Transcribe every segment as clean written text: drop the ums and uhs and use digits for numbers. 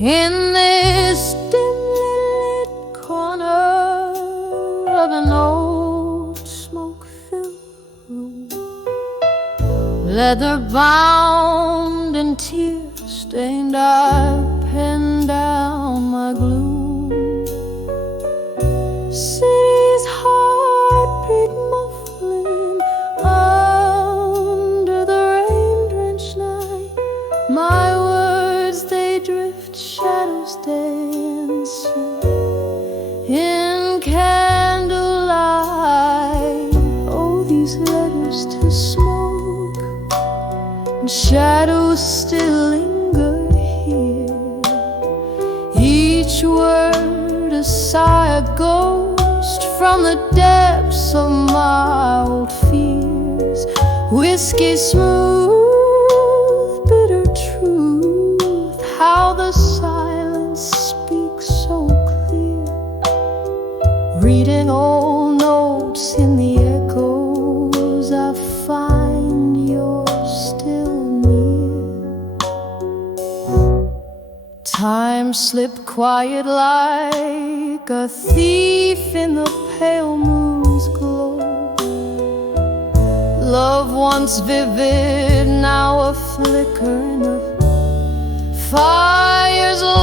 in this dimly lit corner of an old smoke-filled room, leather bound and tear-stained, I penned down my gloom. City's heartbeat muffling under the rain-drenched night. My words, they drift, shadows dancing in candlelight. Oh, these letters to smoke, and shadows still linger here. Each word a sigh, a ghost from the depths of my old fears. Whiskey smooth, bitter truth, how the silence speaks so clear. Reading old notes in the echoes, I find you're still near. Time slipped quiet like a thief in the pale moon's glow. Love once vivid, now a flicker in the fire's low.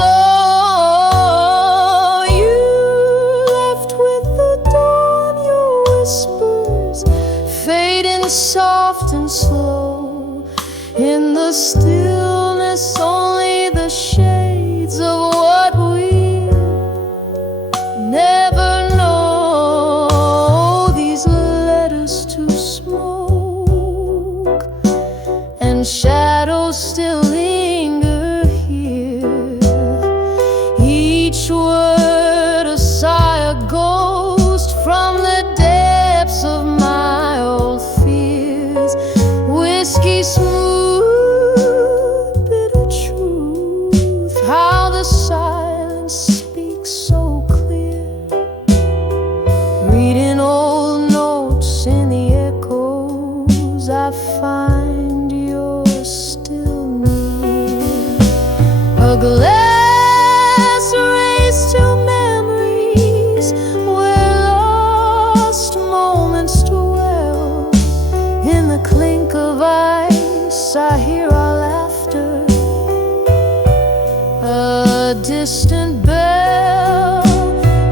You left with the dawn, your whispers fading soft and slow. In the stillness, only the shades of what we'll never know. These letters to smoke, and shadows still linger here. Each word a sigh, a ghost from the depths of my old fears. Whiskey smooth, bitter truth, how the silence speaks so clear. Reading old notes in the echoes, I find you're still near. A glass race to memories where lost moments dwell. In the clink of ice, I hear our laughter, a distant bell.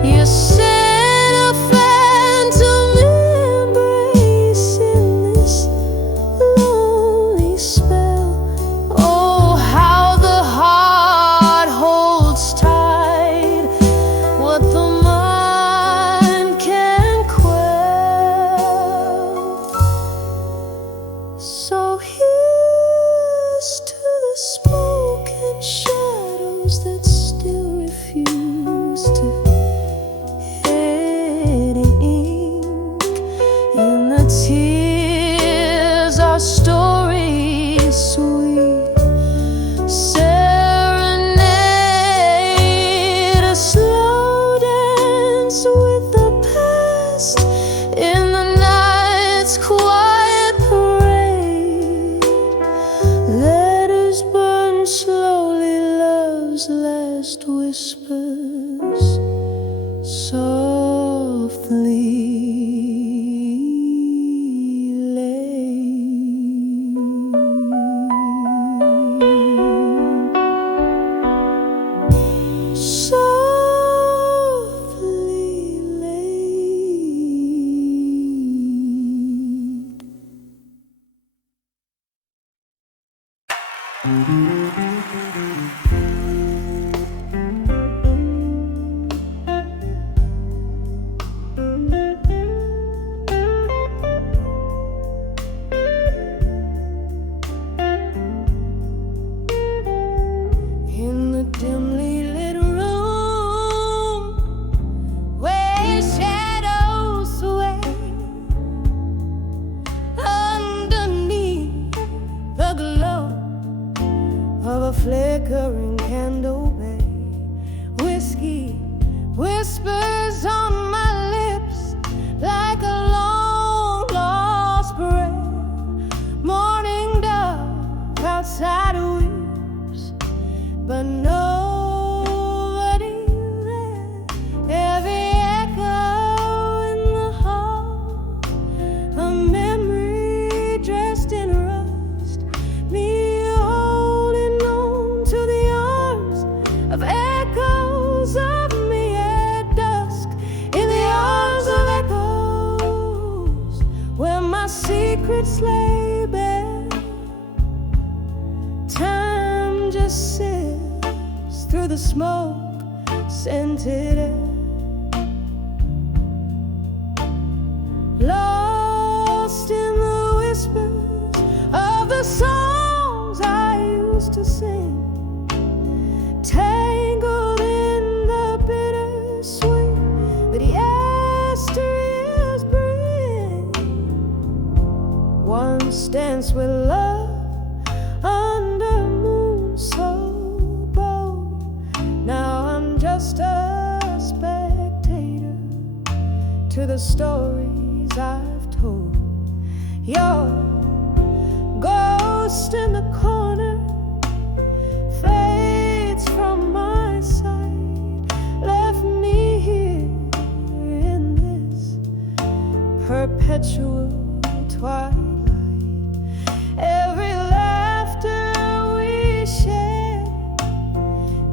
You sent a phantom embrace in this lonely spell. Oh, how the heart holds tight what the mind can quell. So here's to the smoke and shadows that still refuse to fade ink. In the tears, our story sweet. Serenade, a slow dance with the past in the night's quiet parade. Letters burn slowly, love's last whispers softly laid. Softly laid. In the dimly lit room where shadows sway underneath the glow of a flickering candle bay. Whiskey whispers on my lips like a long lost prayer. Morning dove outside weeps, but no just sifts through the smoke scented air. Lost in the whispers of the songs I used to sing, tangled in the bittersweet that yesteryears bring. Once danced with love under a moon so bold. Now I'm just a spectator to the stories I've told. Your ghost in the corner fades from my sight, left me here in this perpetual twilight. Every laughter we shared,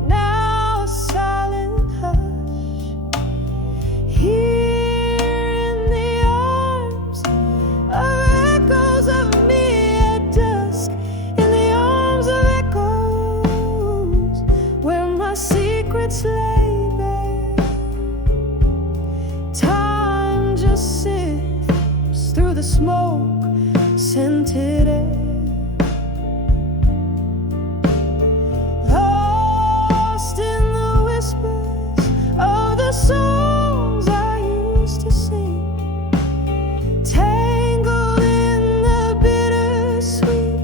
now a silent hush. Here in the arms of echoes of me at dusk, in the arms of echoes where my secrets lay bare. Time just sifts through the smoke scented air. Lost in the whispers of the songs I used to sing, tangled in the bittersweet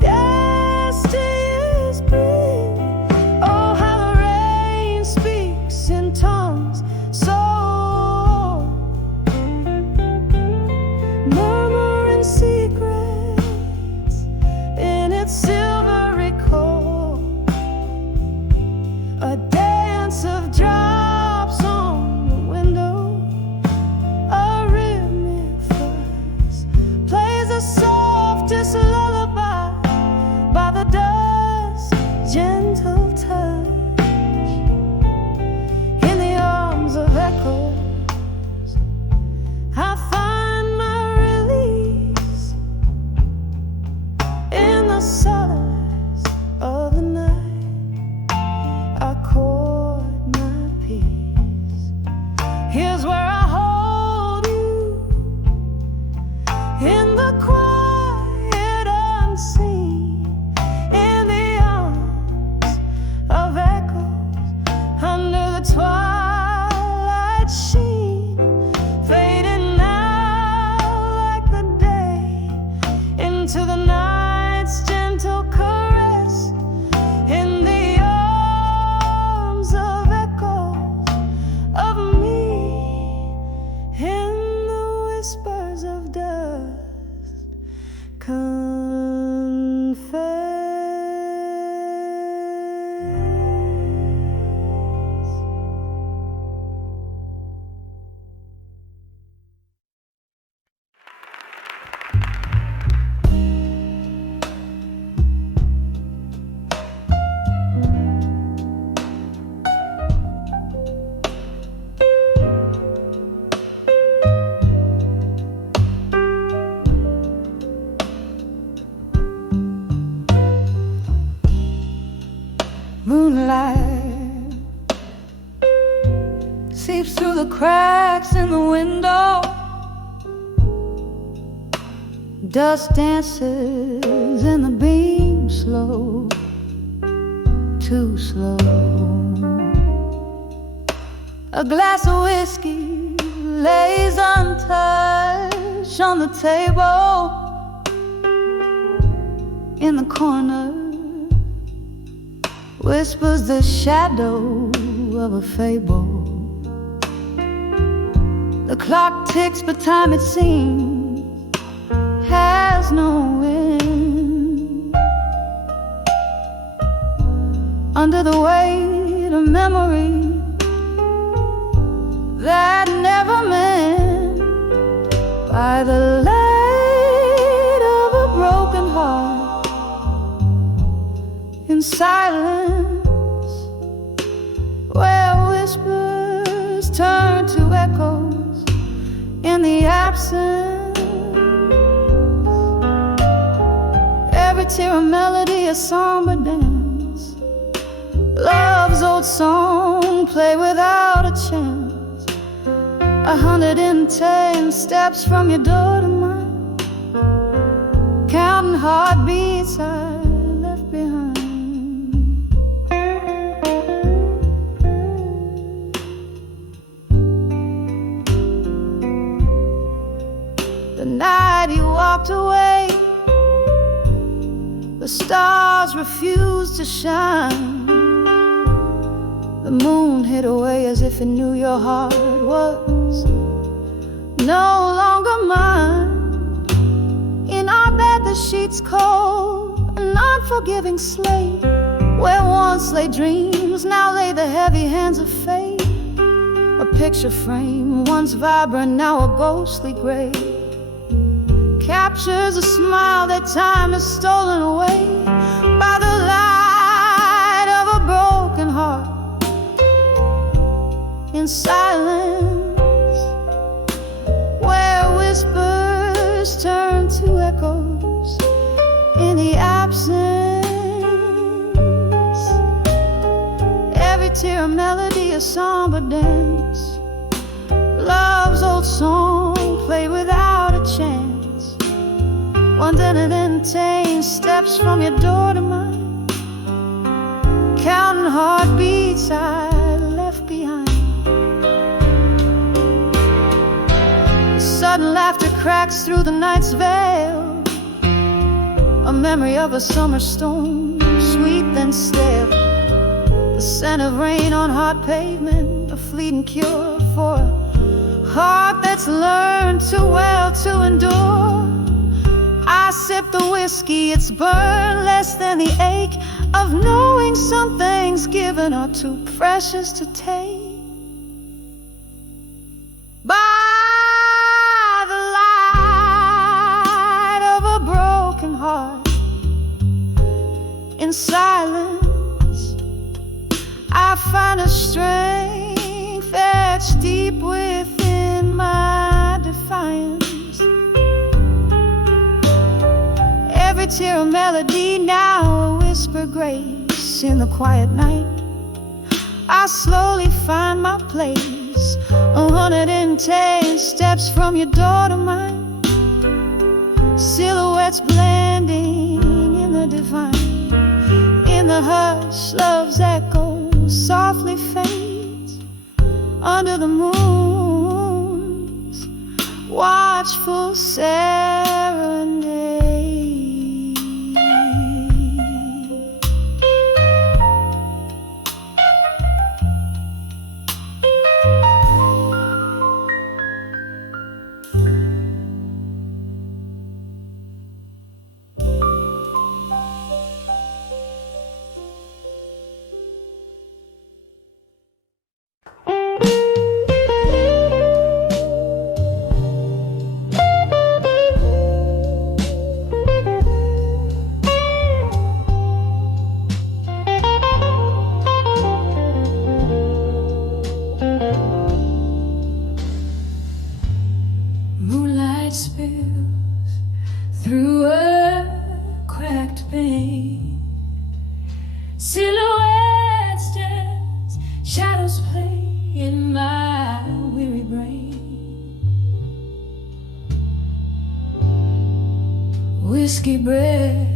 yesteryears bring. Oh, how the rain speaks in tongues so murmuring secrets in its silvery core. A dance of drops on the window, a rhythmic fuzz plays the softest lullaby by the dusk's gentle touch. In the arms of echoes, I find my release. In the silence of the night, I chord my peace. Here's where I hold you, in the quiet unseen, in the arms of echoes, under the twilight sheen, fading now like the day into the night's gentle caress. In the arms of echoes of me, in the whispers of dust, confess. Moonlight seeps through the cracks in the window. Dust dances in the beam, slow, too slow. A glass of whiskey lays untouched on the table. In the corner whispers the shadow of a fable. The clock ticks, but time, it seems, has no end. Under the weight of memory that never meant, by the light of a broken heart, in silence, where whispers turn to echoes in the absence. Every tear a melody, a somber dance, play without a chance. 110 steps from your door to mine, counting heartbeats I left behind. The night you walked away, the stars refused to shine. The moon hid away as if it knew your heart was no longer mine. In our bed the sheets cold, an unforgiving slate, where once lay dreams, now lay the heavy hands of fate. A picture frame, once vibrant, now a ghostly gray, captures a smile that time has stolen away by the light of a broken heart. In silence, where whispers turn to echoes, in the absence, every tear a melody, a somber dance. Love's old song played without a chance. 110 steps from your door to mine, counting heartbeats I left behind. Sudden laughter cracks through the night's veil, a memory of a summer storm, sweet then stale. The scent of rain on hot pavement, a fleeting cure for a heart that's learned too well to endure. I sip the whiskey, it's burned less than the ache of knowing some things given are too precious to take. Heart. In silence, I find a strength etched deep within my defiance. Every tear a melody, now a whisper grace. In the quiet night, I slowly find my place. 110 steps from your door to mine, silhouettes blending in the divine. In the hush, love's echo softly fades under the moon's watchful serenade. Silhouettes dance, shadows play in my weary brain. Whiskey breath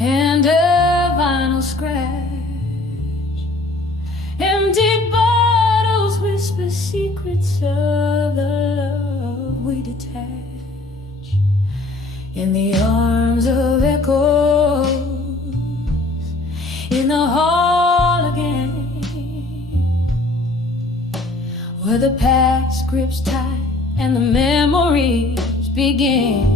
and a vinyl scratch. Empty bottles whisper secrets of the love we detach. In the arms of echoes, in the hall again, where the past grips tight and the memories begin.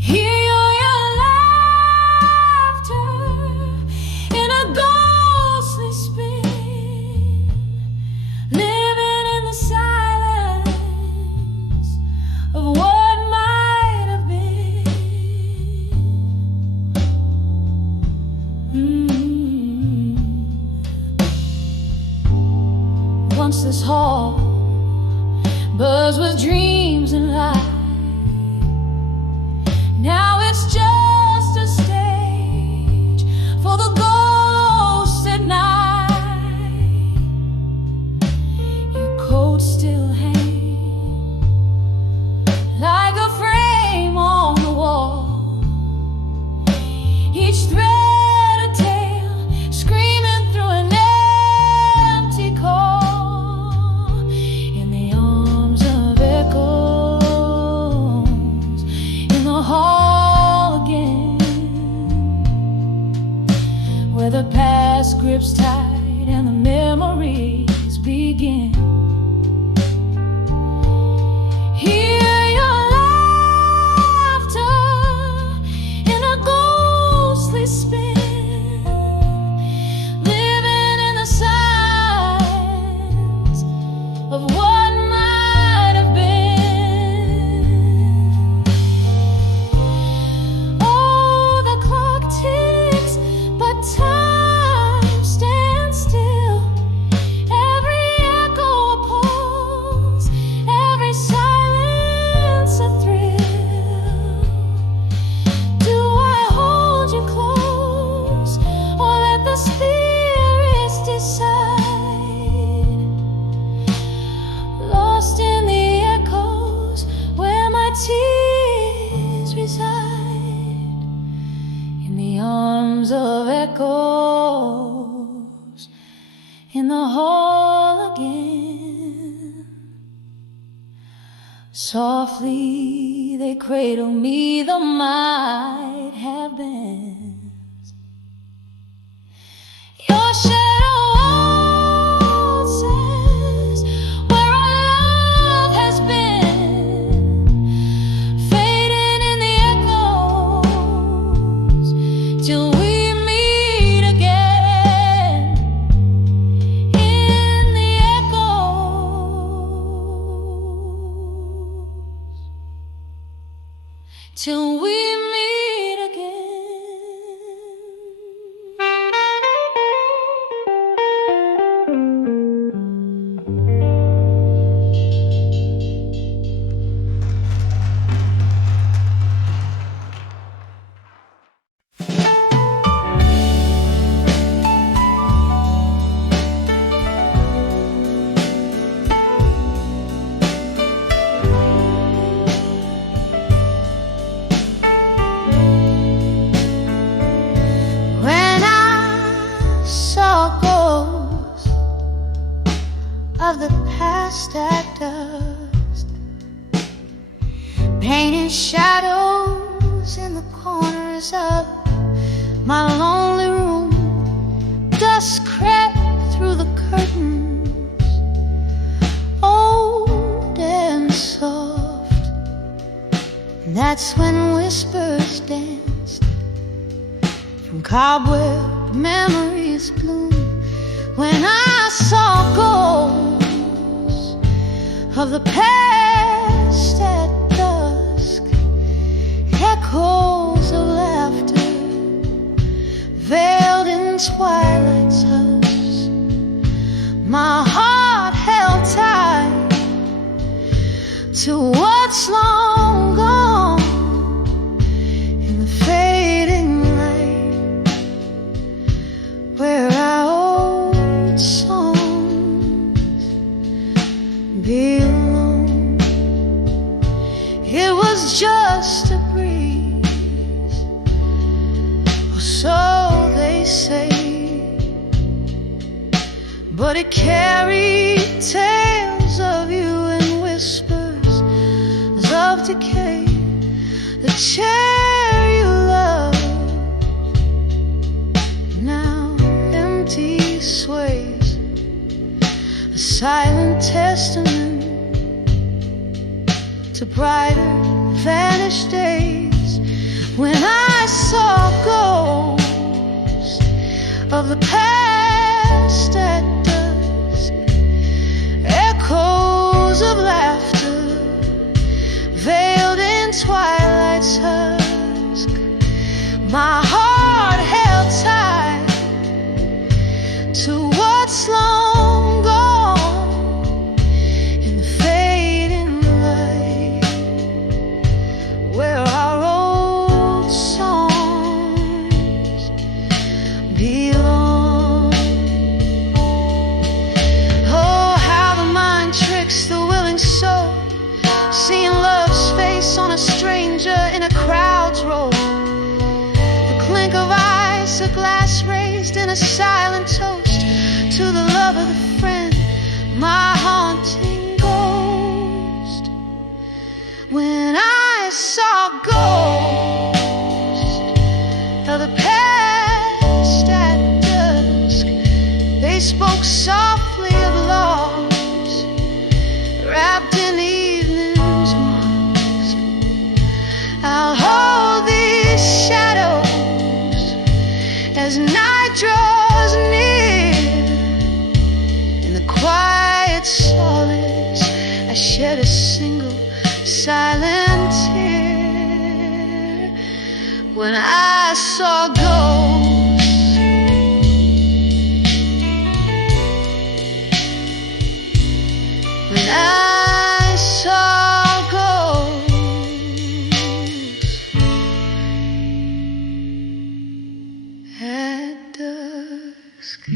Hear your laughter in a ghostly spin, living in the silence of what might have been. Once this hall buzzed with dreams and light, now it's just a stage for the ghosts at night. where the past grips tight and the memories begin. Hear your laughter in a ghostly spin, living in the silence of what might have been. Oh, the clock ticks, but time stands still. Every echo a pulse, every silence a thrill. Do I hold you close, or let the spirits decide? Lost in the echoes where my tears reside, in the arms of echoes, in the hall again. Softly they cradle me, the might have been. Your shadow waltzes where our love has been, fading in the echoes till we meet again. In the echoes till we meet again. When I saw ghosts of the past at dusk, painting shadows in the corners of my lonely room, dust crept through the curtains, old and soft. And that's when whispers danced from cobweb memories bloom. When I saw ghosts of the past at dusk, echoes of laughter veiled in twilight's husk, my heart held tight to what's long gone in the fading light, where our old songs belong. It was just a breeze, or so they say, but it carried tales of you and whispers of decay. The chair you loved now empty sways, a silent testament to brighter vanished days. When I saw ghosts of the past at dusk, echoes of laughter veiled in twilight's husk, my heart held tight to what's long gone in the fading light, where our old songs belong. Oh, how the mind tricks the willing soul, seeing love's face on a stranger in a crowd's roll. The clink of ice, a glass raised in a silent toast to the love of the friend, my haunting ghost. When I saw ghosts of the past at as night draws near. In the quiet solace, I shed a single silent tear when I saw ghosts. When I saw ghosts at dusk.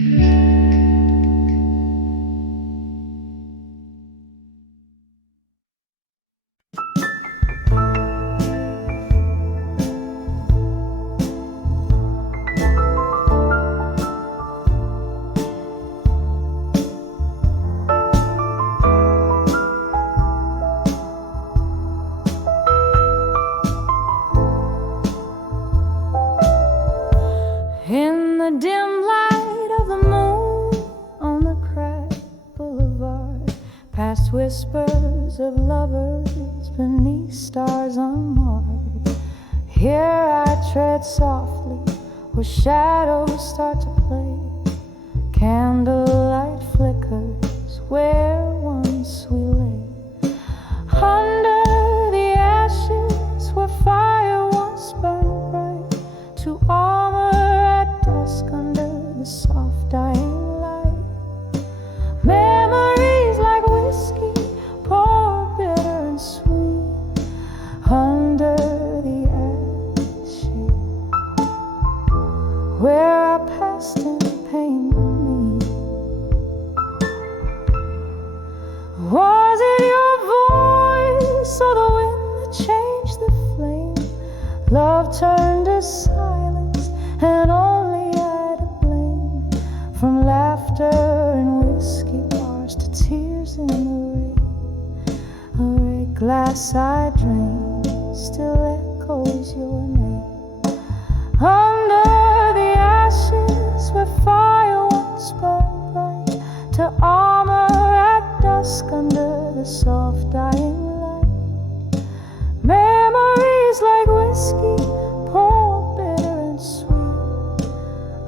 In the dim light of the moon on the cracked boulevard, past whispers of lovers beneath stars unmarked. Here I tread softly where shadows start to play. Candlelight flickers where once we lay. Under the ashes where fire once burned bright, to armor at dusk under the soft dying light. Memories like whiskey pour bitter and sweet under the ashes where our past and pain meet. Was it your voice or the wind that changed the flame? Love turned to silence and only I to blame. From laughter in whiskey bars to tears in the rain, a red glass I drain still echoes your name. Under the ashes where fire once burned bright, to armor at dusk under the soft dying light. Memories like whiskey pour bitter and sweet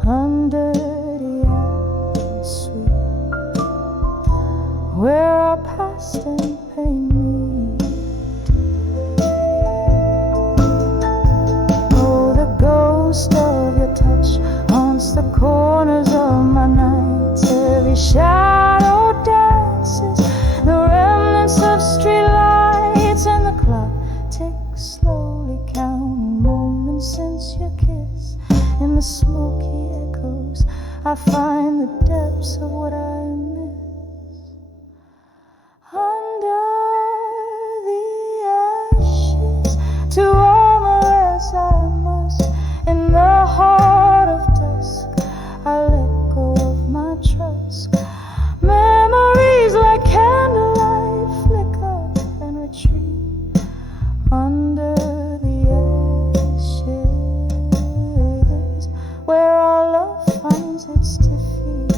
under the ashes sweet where our past and pain meet. Oh, the ghost of your touch haunts the corners of my nights. Every shadow dances, the remnants of street lights, and the clock ticks slowly, counting moments since your kiss. In the smoky echoes, I find the depths of what I miss. Under the ashes, to armor as I must. In the heart of dusk, I let go of my trust. Memories like candlelight flicker and retreat under the ashes where our love finds its defeat.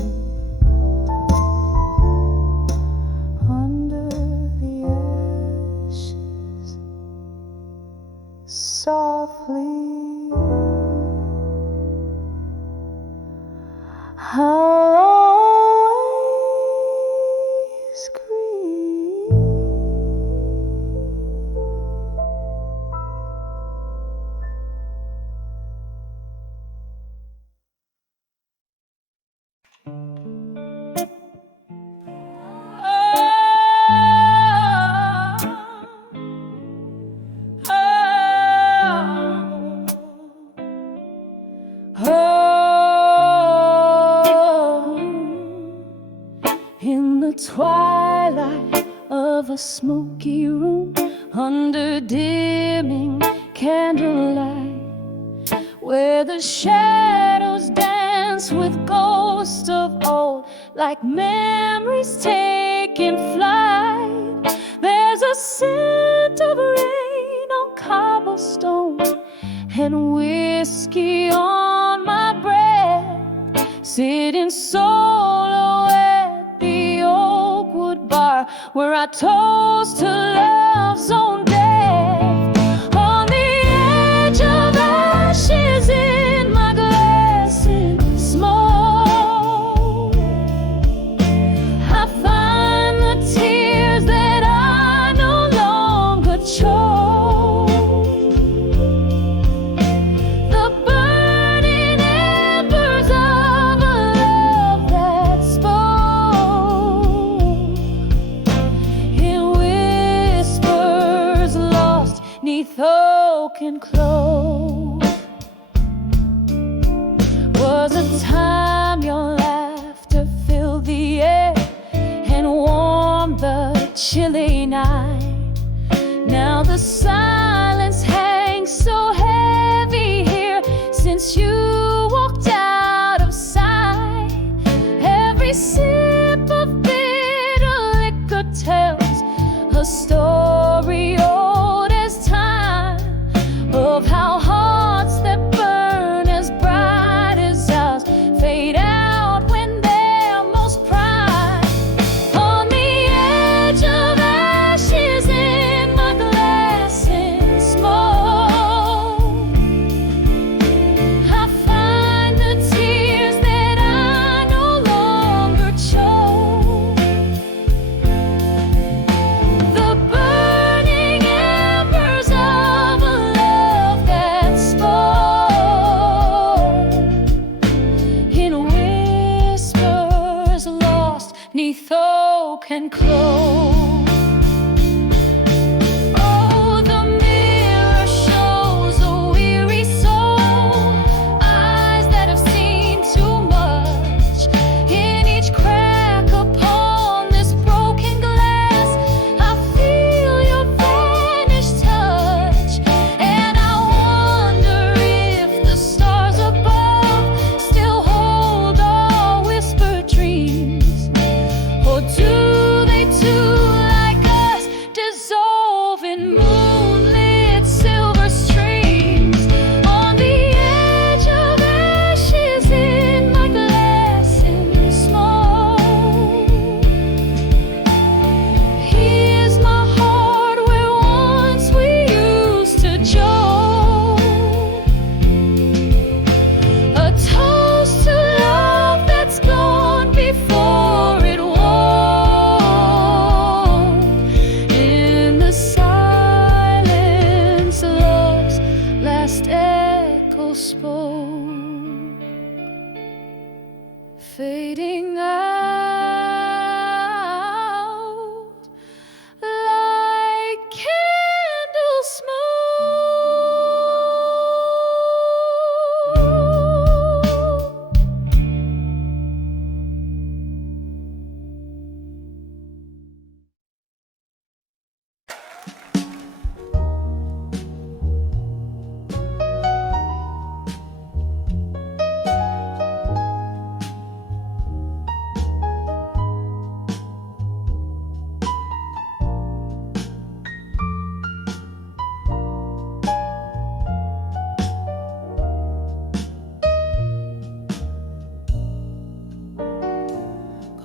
Under the ashes, softly I'll always grieve. In the twilight of a smoky room, under dimming candlelight, where the shadows dance with ghosts of old, like memories taking flight. There's a scent of rain on cobblestone and whiskey on my breath, sitting solo at the Oakwood bar where I toast to love's own death. On the edge of ashes in my glasses, The silence hangs so heavy here since you walked out of sight. Every sip of bitter liquor tells a story old as time, of how hearts that burn as bright as ours fade out when they're most pride. On the edge of ashes in my glass and smoke, I find the tears that I no longer choke. The burning embers of a love that spoke in whispers lost 'neath oak and clove. Oh, the mirror shows a weary soul, eyes that have seen too much. In each crack upon this broken glass, I feel your vanished touch, and I wonder if the stars above still hold our whispered dreams, or do they too, like us, dissolve in moonlit silver streams? On the edge of ashes in my glass and smoke, here's my heart where once we used to joke. A toast to love that's gone before it won't. In the silence, love's last echo spoke, fading out like candle smoke.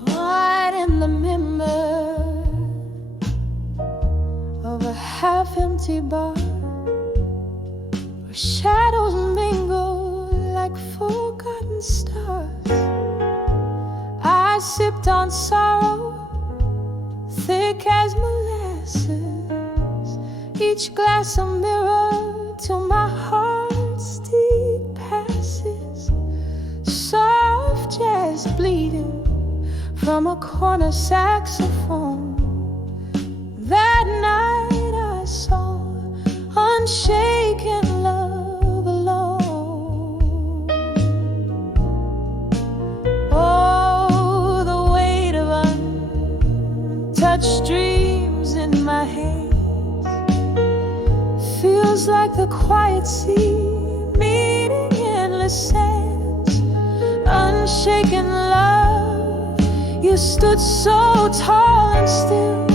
Caught in the memory of a half-empty bar, where shadows mingle like forgotten stars. I sipped on sorrow, thick as molasses, each glass a mirror to my heart's deep passes. Soft jazz bleeding from a corner saxophone. That night I saw unshaken love alone. Oh, the weight of untouched dreams in my hands feels like the quiet sea meeting endless sands. Unshaken love, you stood so tall and still,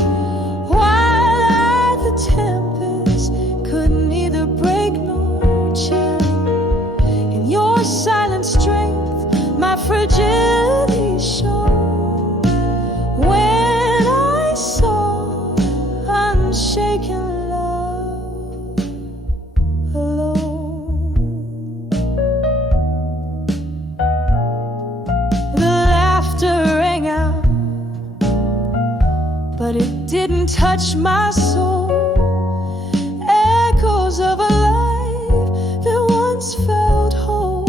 while I, the tempest, could neither break nor chill. In your silent strength, my fragility shone, when I saw unshaken love alone. The laughter rang out, but it didn't touch my soul. Echoes of a life that once felt whole.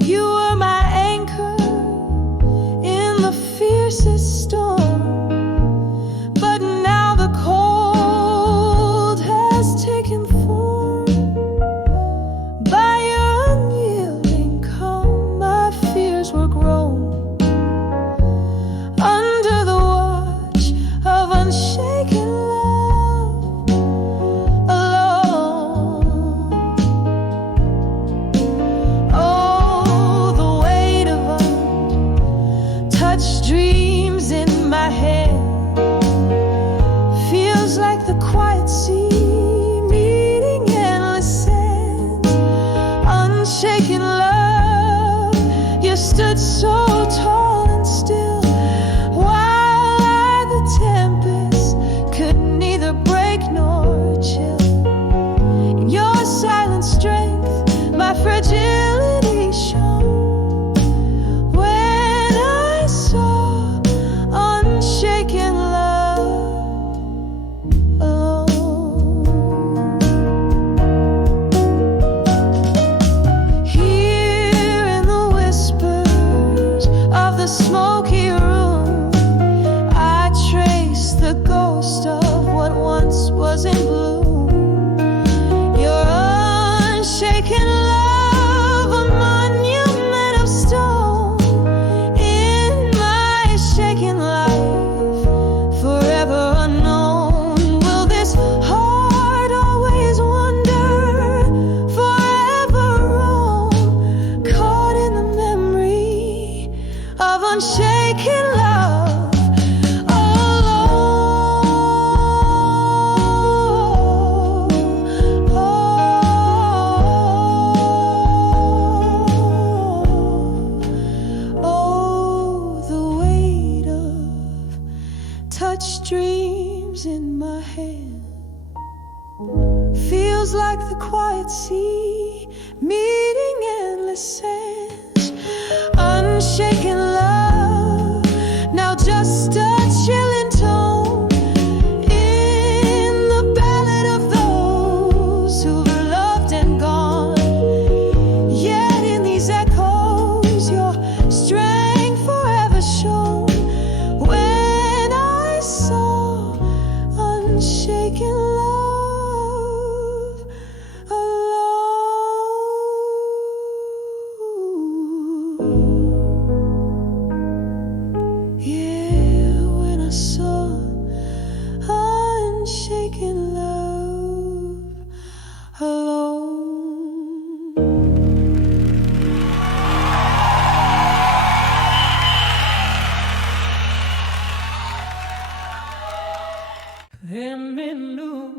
You were my anchor in the fiercest storm, but now the cold has taken form. By your unyielding calm, my fears were grown. Under the watch of unshaken love, unshaken love. You stood so tall and still, while the tempest could neither break nor chill. In your silent strength, my fragility shone. When I saw unshaken love alone. Here in the whispers of the smoky room, I trace the ghost of what once was in bloom. Your unshaken love, a monument of stone in my shaken life, forever unknown. Will this heart always wander, forever roam, caught in the memory of unshaken love? Touch dreams in my hand, feels like the quiet sea meeting endless sands. Unshaken love, now just a chilling tone in the ballad of those who've loved and gone. Yet in these echoes, your strength forever shone. When I saw unshaken love alone. Yeah, when I saw unshaken love alone. Then we knew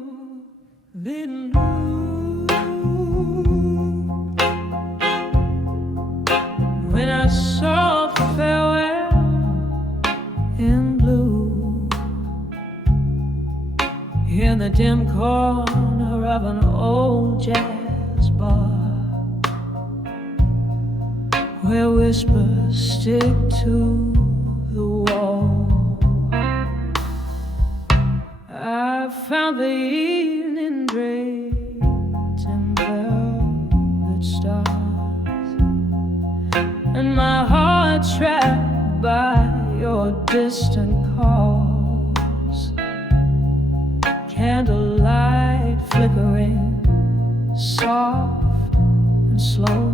when I saw farewell in blue in the dim corner of an old jazz bar, where whispers stick to the wall. I found the evening draped in velvet stars, and my heart trapped by your distant calls. Candlelight flickering, soft and slow,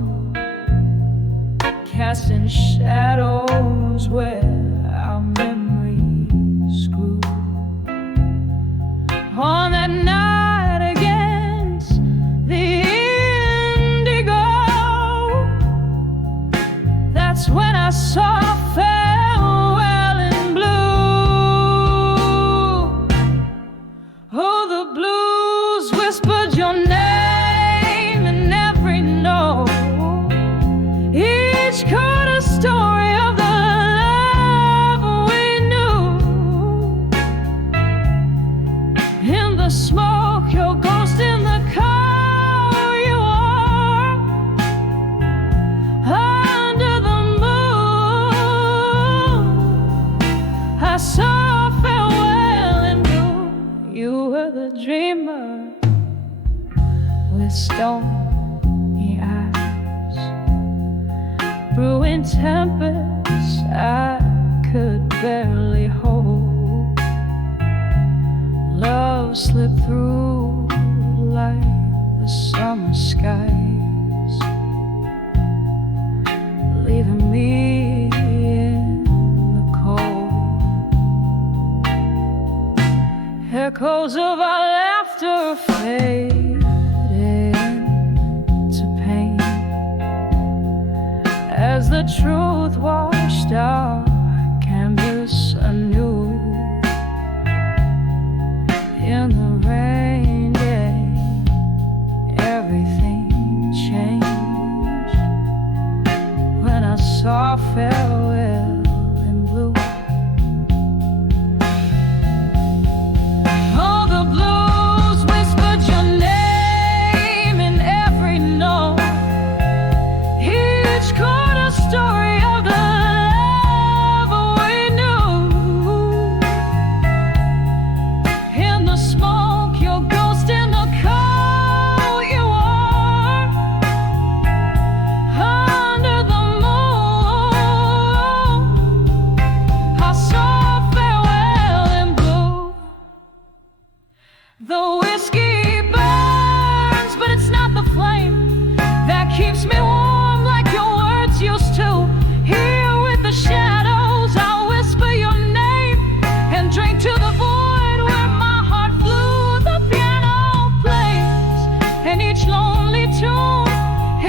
casting shadows where our memories grew. On that night against the indigo, that's when I saw farewell in blue. Oh, the blues whispered your name in every note, each chord a story of the love we knew. In the smoke, your ghost in the car you are, under the moon, I saw farewell in blue. You were the dreamer with stony eyes, brewing tempests I could barely hold. Love slipped through like the summer skies, leaving me in the cold. Echoes of our laughter faded into pain as the truth washed our canvas anew. In the rain day, everything changed. our farewell in blue. Oh, the blues whispered your name in every note. Each chord a story of the love we knew. In the smoke, your ghost in the coat you wore. Under the moon, I saw farewell in blue. The whiskey burns, but it's not the flame that keeps me warm like your words used to. Here with the shadows, I'll whisper your name and drink to the void where my heart flew. The piano plays, and each lonely tune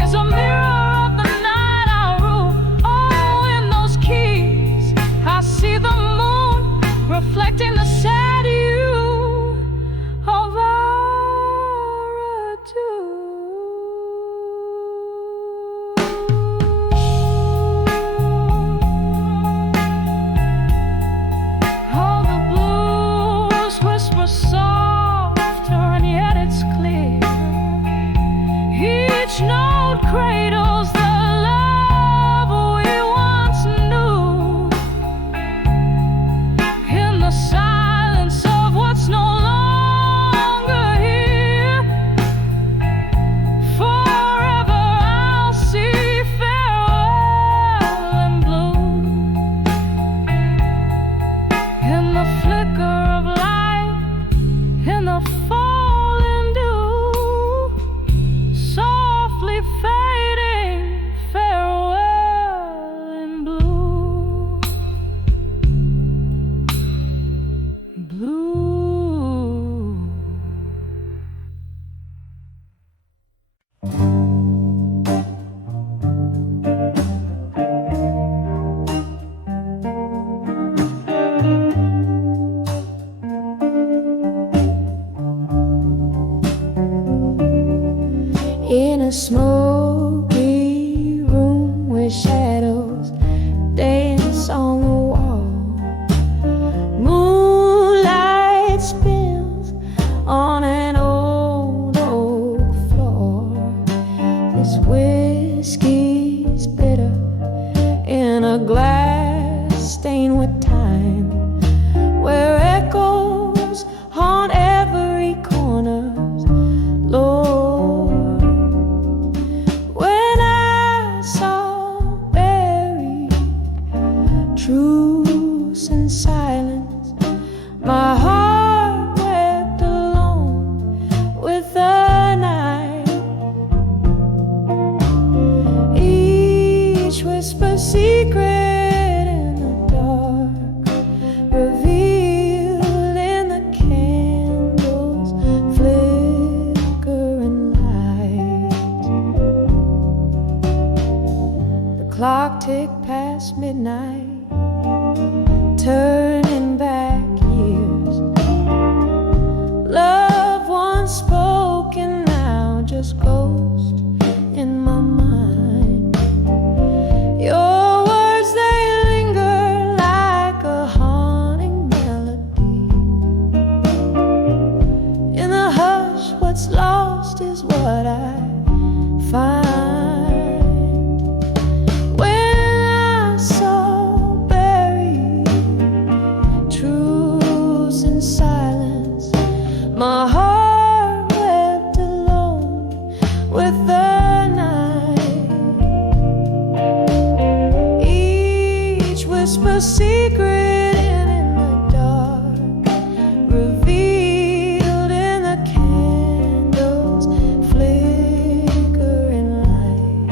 is a mirror of the night I rule. Oh, in those keys, I see the moon reflecting the sad hue of our adieu. All the blues whisper softer, and yet it's clear. Each note cradles the love we once knew. In the silence of what's no longer here, forever I'll see farewell in blue. In the flicker of light, in the falling dew, softly fading farewell in blue. Blue. In a smoky room where shadows dance on the wall, moonlight spills on an old oak floor. This whiskey's bitter in a glass stained with time, where echoes haunt every corner. Lord, when I saw buried truths in silence, my heart wept alone with the night. Each whisper secret in the dark, revealed in the candles flickering light. The clock ticked past midnight, turning back years. Love once spoken, now just ghost in my mind. Your words, they linger like a haunting melody. In the hush, what's lost is what I find. When I saw buried truths in silence, my heart wept alone with the night. Each whisper secret in the dark, revealed in the candles flickering light.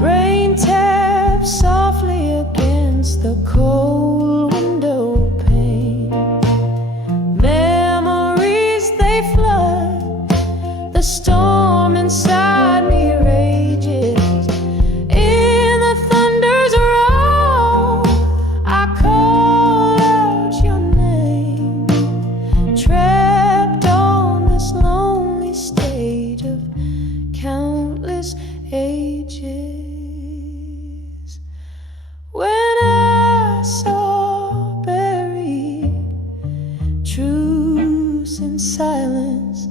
Rain taps softly against the cold window pane. Memories, they flood. The storm inside me rages. In the thunder's roar, I call out your name. Trapped on this lonely stage of countless ages. When I saw buried truths in silence,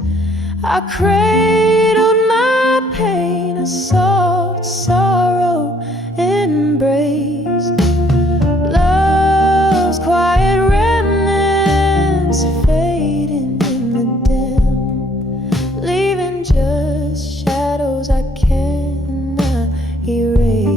I cradled my pain, a soft sorrow embrace. Love's quiet remnants fading in the dim, leaving just shadows I cannot erase.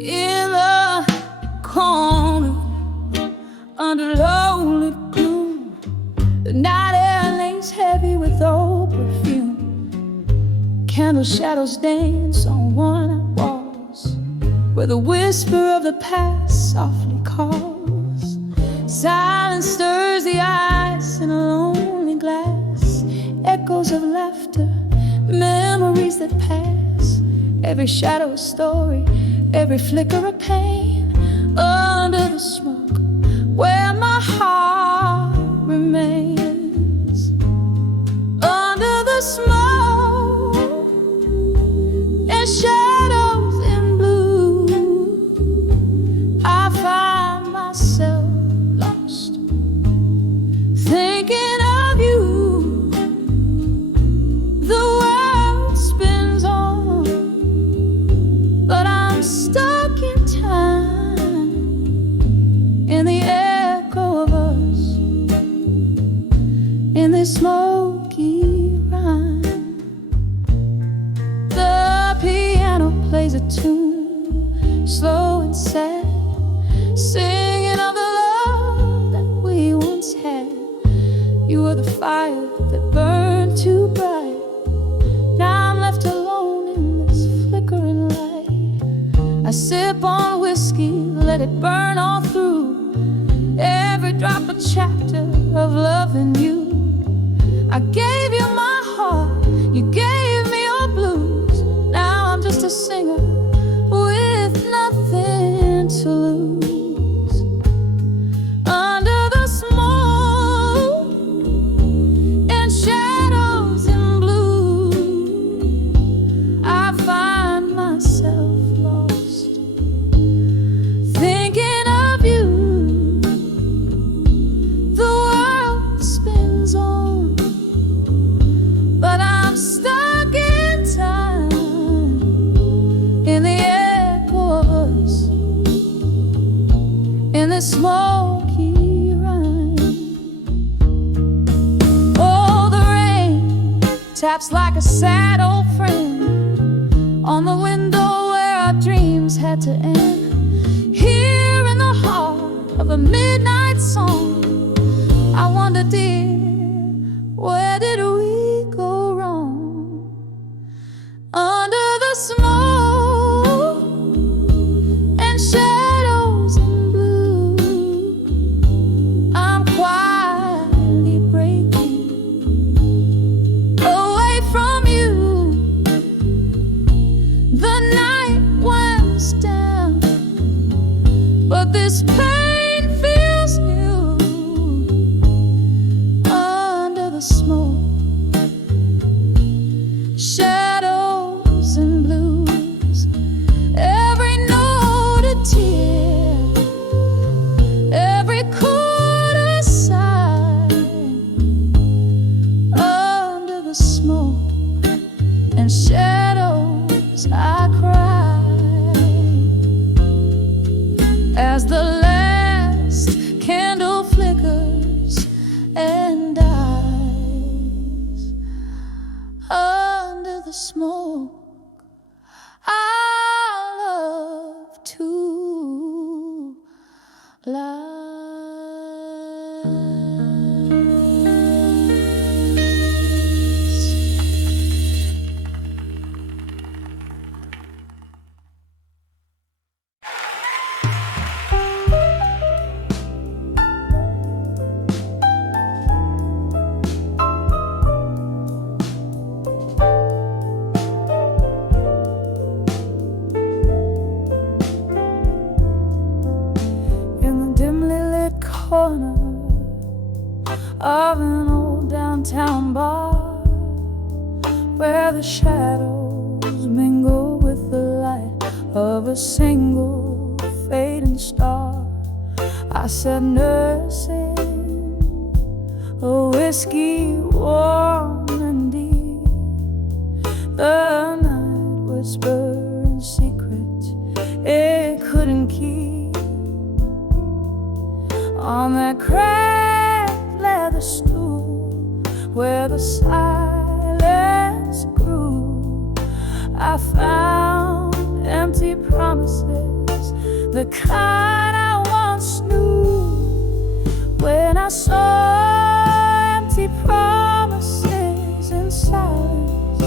In the corner, under lonely gloom, the night air lays heavy with old perfume. Candle shadows dance on worn-out walls, where the whisper of the past softly calls. Silence stirs the ice in a lonely glass, echoes of laughter, memories that pass. Every shadow a story, every flicker a pain. Under the smoke, where my heart remains. Under the smoke and shadows in blue, I find myself lost, thinking of you. The world spins on, but I'm stuck in time, in the echo of us, in this smoky rhyme. The piano plays a tune, slow and sad, singing of the love that we once had. You were the fire that burned too bright. Now I'm left alone in this flickering light. I sip on whiskey, let it burn all through. Every drop a chapter of loving you. I gave you my heart, you gave me your blues. Now I'm just a singer with nothing to lose. Under the smoke and shadows in blue, I find myself lost, thinking of you. The world spins on, but I'm stuck in time, in the echo of us, in this smoky rhyme. Oh, the rain taps like a sad old friend on the window where our dreams had to end. Here in the heart of a midnight song, I wonder, dear, where did we go wrong? Under the smoke and shadows in blue, I'm quietly breaking away from you. The night winds down, but this pain feels new. Under the smoke, shadows and blues, every note a tear, every chord a sigh. Under the smoke and shadows I cry, as the last candle flickers and dies. Under the smoke, I love to lie. bar, where the shadows mingle with the light of a single fading star. I sat nursing a whiskey warm and deep. The night whispered in secret it couldn't keep. On that cracked leather stool where the silence grew, I found empty promises, the kind I once knew. When I saw empty promises in silence,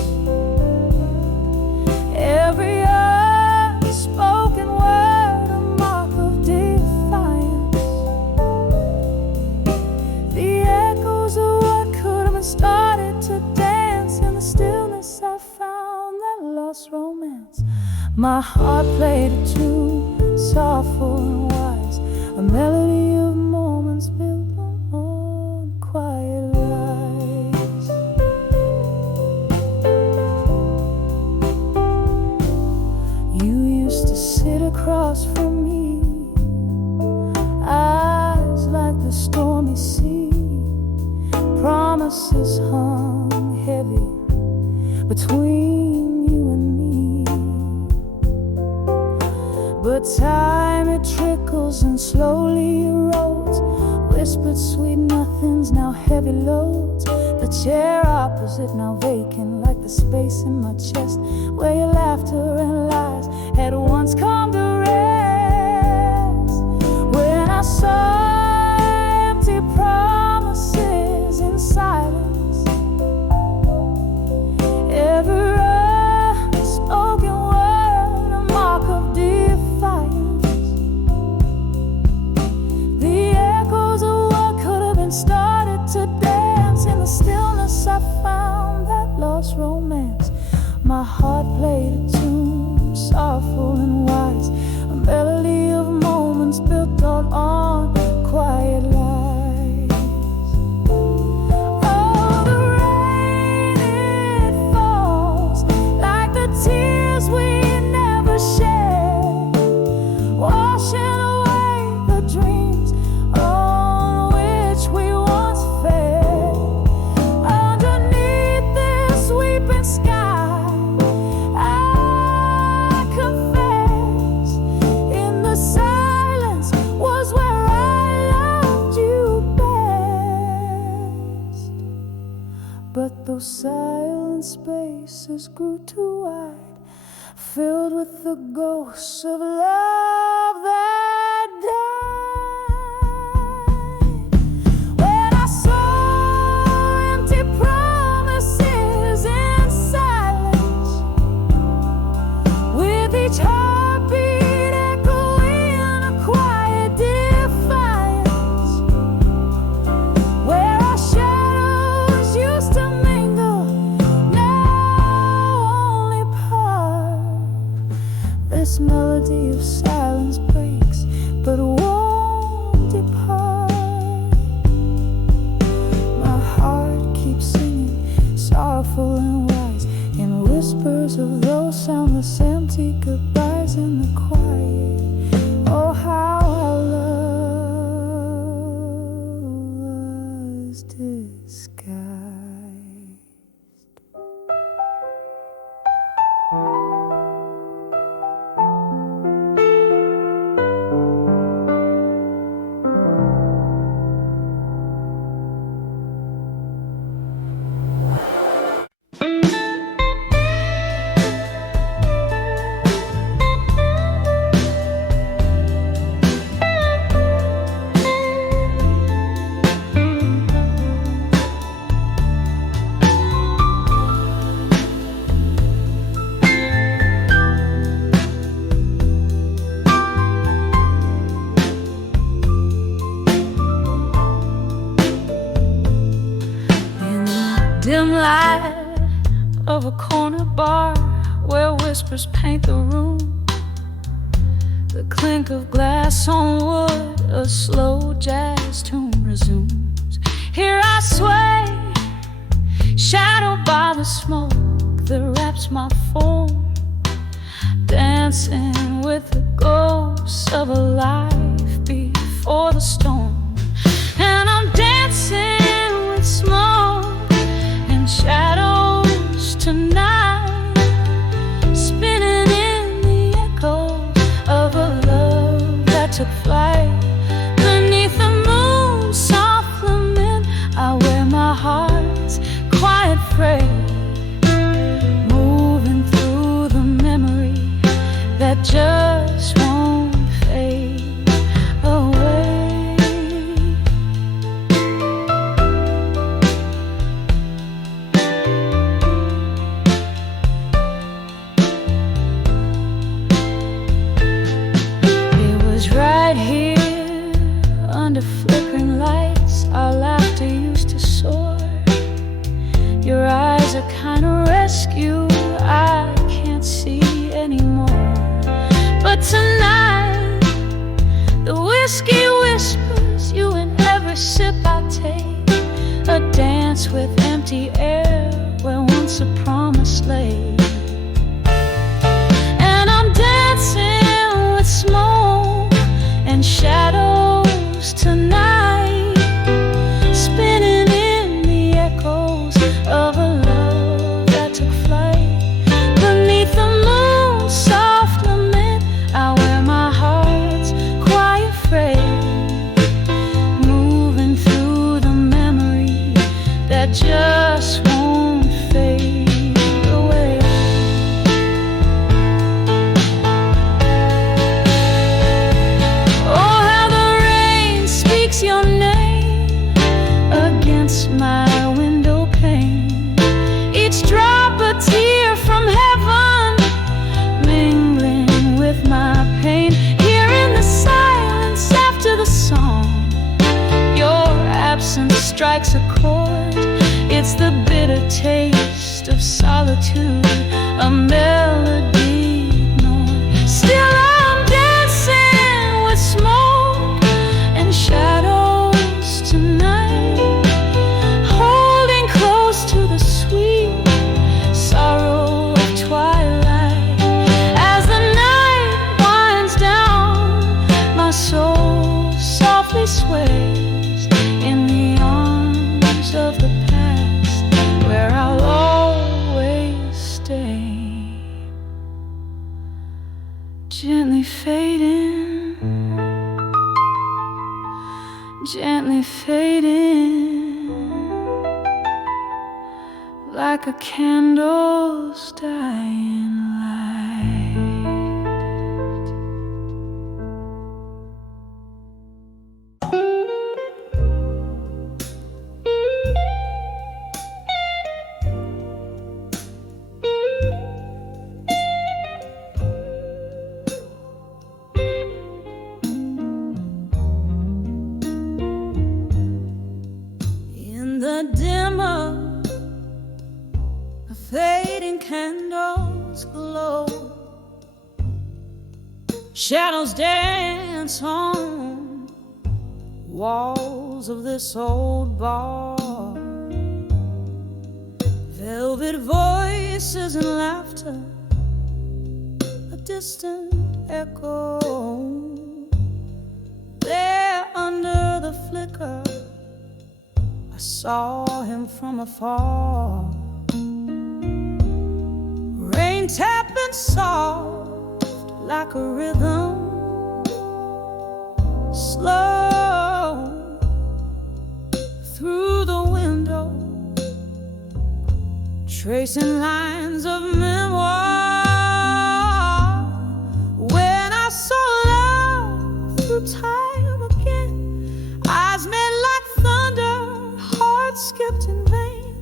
every unspoken word a mark of defiance, the echoes of what could have been started to dance. In the stillness I found that lost romance. My heart played a tune, soulful and wise, a melody of moments built on quiet lies. You used to sit across from me, eyes like the stormy sea. Promises hung heavy between you and me, but time it trickles and slowly erodes. Whispered sweet nothings, now heavy loads. The chair opposite, now vacant, like the space in my chest where your laughter and lies had once come to rest. When I saw empty promises in silence, every unspoken word a mark of defiance, the echoes of what could have been started to dance. In the stillness I found that lost romance. My heart played a tune, soulful and wise, a melody of moments built on quiet lies. Oh, the rain, it falls like the tears we never shared, washing away the dreams on which we once fed. Underneath this weeping sky, I confess, in the silence was where I loved you best. But those silent spaces grew too wide, filled with the ghosts of love that died. When I saw empty promises in silence, with each heartbeat echoing a quiet defiance, where our shadows used to mingle, now only part. This melody of silence breaks, but won't depart. My heart keeps singing, sorrowful and wise, in whispers of those soundless empty goodbyes in the quiet. Oh, how our love was disguised. Dim light of a corner bar where whispers paint the room, the clink of glass on wood, a slow jazz tune resumes. Here I sway shadowed by the smoke that wraps my form, dancing with the ghosts of a life before the storm. And I'm dancing with smoke and shadows tonight, spinning in the echoes of a love that took flight. Beneath the moon's soft lament, I wear my heart's quiet freight, moving through the memory that just won't fade away. It was right here under flickering lights our laughter used to soar. Your eyes are kind of rescue I can't see anymore. But tonight, the whiskey whispers you in every sip I take, a dance with empty air where once a promise lay. And I'm dancing with smoke and shadows tonight, spinning in the echoes of a love that took flight. Beneath the moon's soft lament, I wear my heart's quiet freight, moving through the memory that just won't fade away. Oh, how the rain speaks your name against my window pane, each drop a tear from heaven, mingling with my pain. Here in the silence after the song, your absence strikes a chord. It's the bitter taste of solitude, a melody ignored. Still I'm dancing with smoke and shadows tonight, holding close to the sweet sorrow of twilight. As the night winds down, my soul softly sways in the arms of the past, where I'll always stay. Gently fading, gently fading, like a candle's dying light. In the dimmer, the fading candles glow, shadows dance on walls of this old bar, velvet voices and laughter, a distant echo. There under the flicker, I saw him from afar, rain tapping soft like a rhythm, slow through the window, tracing lines of memoir. When I saw love through time again, eyes met like thunder, hearts skipped in vain,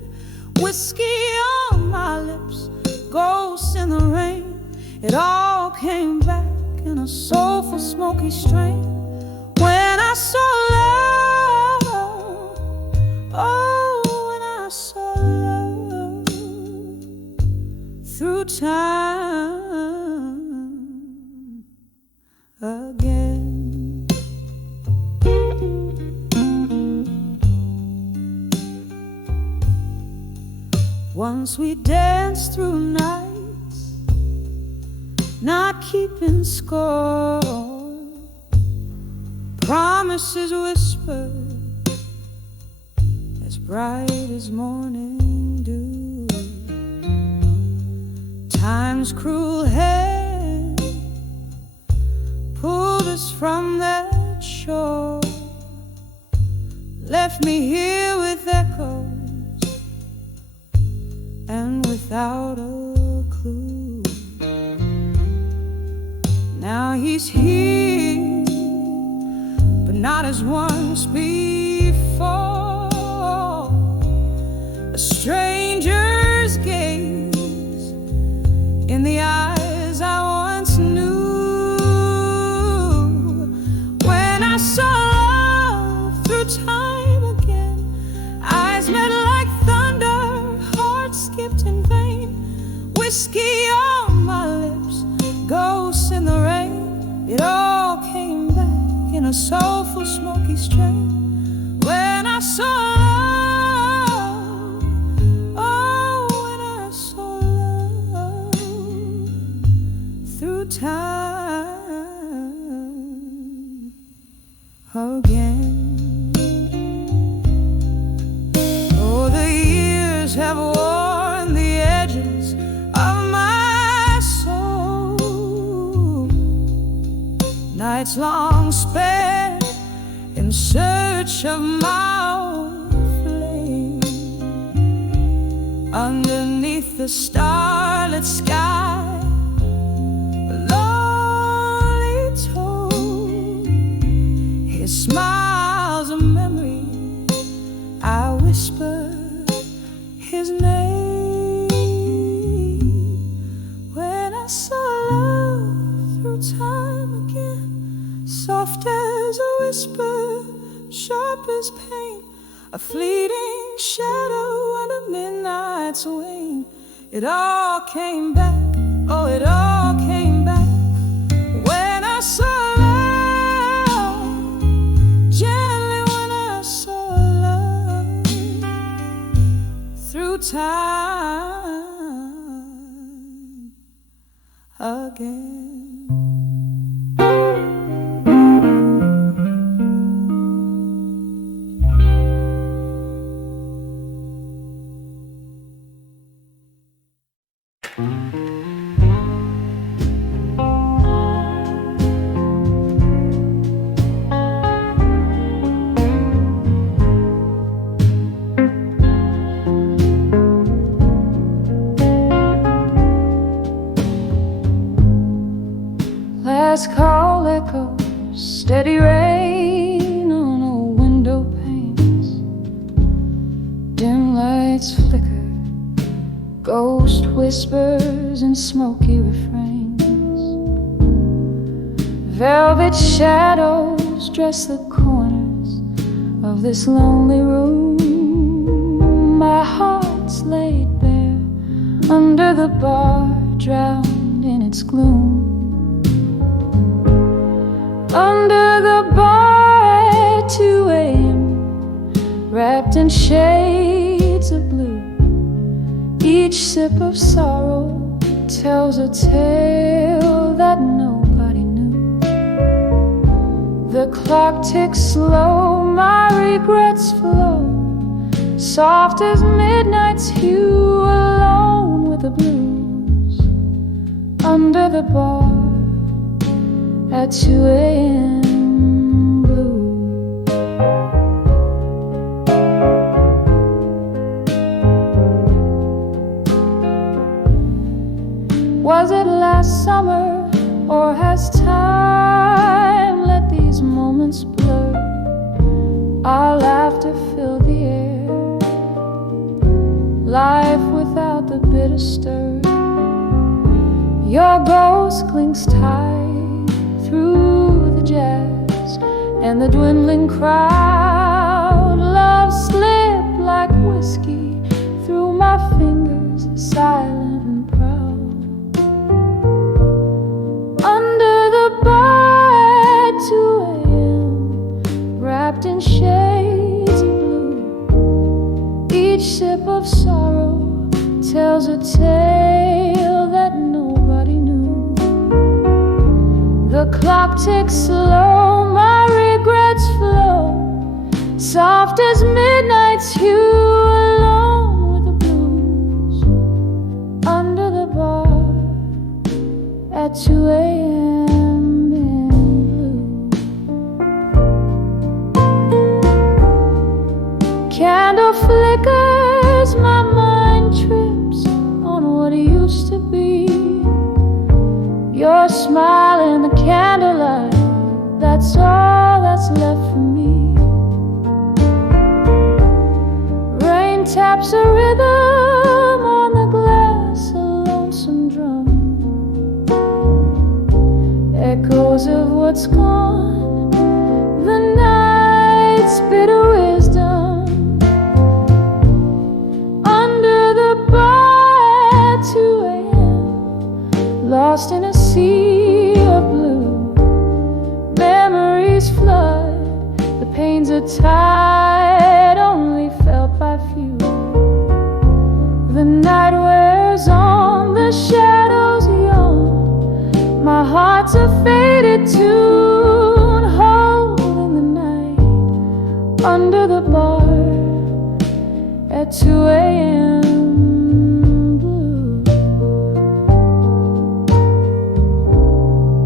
whiskey on my lips, ghosts in the rain. It all came back in a soulful, smoky strain. When I saw love, oh, when I saw love through time again. Once we danced through nights, not keeping score. Promises whispered, as bright as morning dew. Time's cruel hand pulled us from that shore, left me here with echoes and without a clue. Now he's here, but not as once before. A stranger's gaze in the eyes I once knew. When I saw love through time again, eyes met like thunder, heart skipped in vain. Whiskey on my lips, ghosts in the rain. It all came back in a soulful, smoky strain. When I saw love, oh, when I saw love through time again. Oh, the years have worn the edges of my soul, nights long spent in search of my own flame. Underneath the starlit sky, a lonely toad, his smile's a memory. I whisper his name. When I saw love through time again, soft as a whisper, sharp as pain, a fleeting shadow under midnight's wane. It all came back, oh, it all came back. When I saw love, gently when I saw love through time again. Last call echoes, steady rain on old window panes. Dim lights flicker, ghost whispers and smoky refrains. Velvet shadows dress the corners of this lonely room. My heart's laid bare under the bar, drowned in its gloom. Under the bar at 2 a.m., wrapped in shades of blue, each sip of sorrow tells a tale that nobody knew. The clock ticks slow, my regrets flow, soft as midnight's hue, alone with the blues. Under the bar at 2 a.m. blue. Was it last summer, or has time let these moments blur? Our laughter filled the air, life without the bitter stir. Your ghost clings tight through the jazz and the dwindling crowd. Love slipped like whiskey through my fingers, silent and proud. Under the bar at 2 a.m., wrapped in shades of blue, each sip of sorrow tale that nobody knew. The clock ticks slow, my regrets flow, soft as midnight's hue, alone with the blues, under the bar at 2 a.m. in blue. Candle flickers, my mind trips on what it used to be. Your smile in the candlelight, that's all that's left for me. Rain taps a rhythm on the glass, a lonesome drum, echoes of what's gone, the night's bitter wisdom. Under the bar at 2 a.m., lost in a sea of blue. Memories flood, the pains are tied, only felt by few. The night wears on, the shadows yawn, my heart's a faded tune, holding the night under the bar at 2 a.m. blue.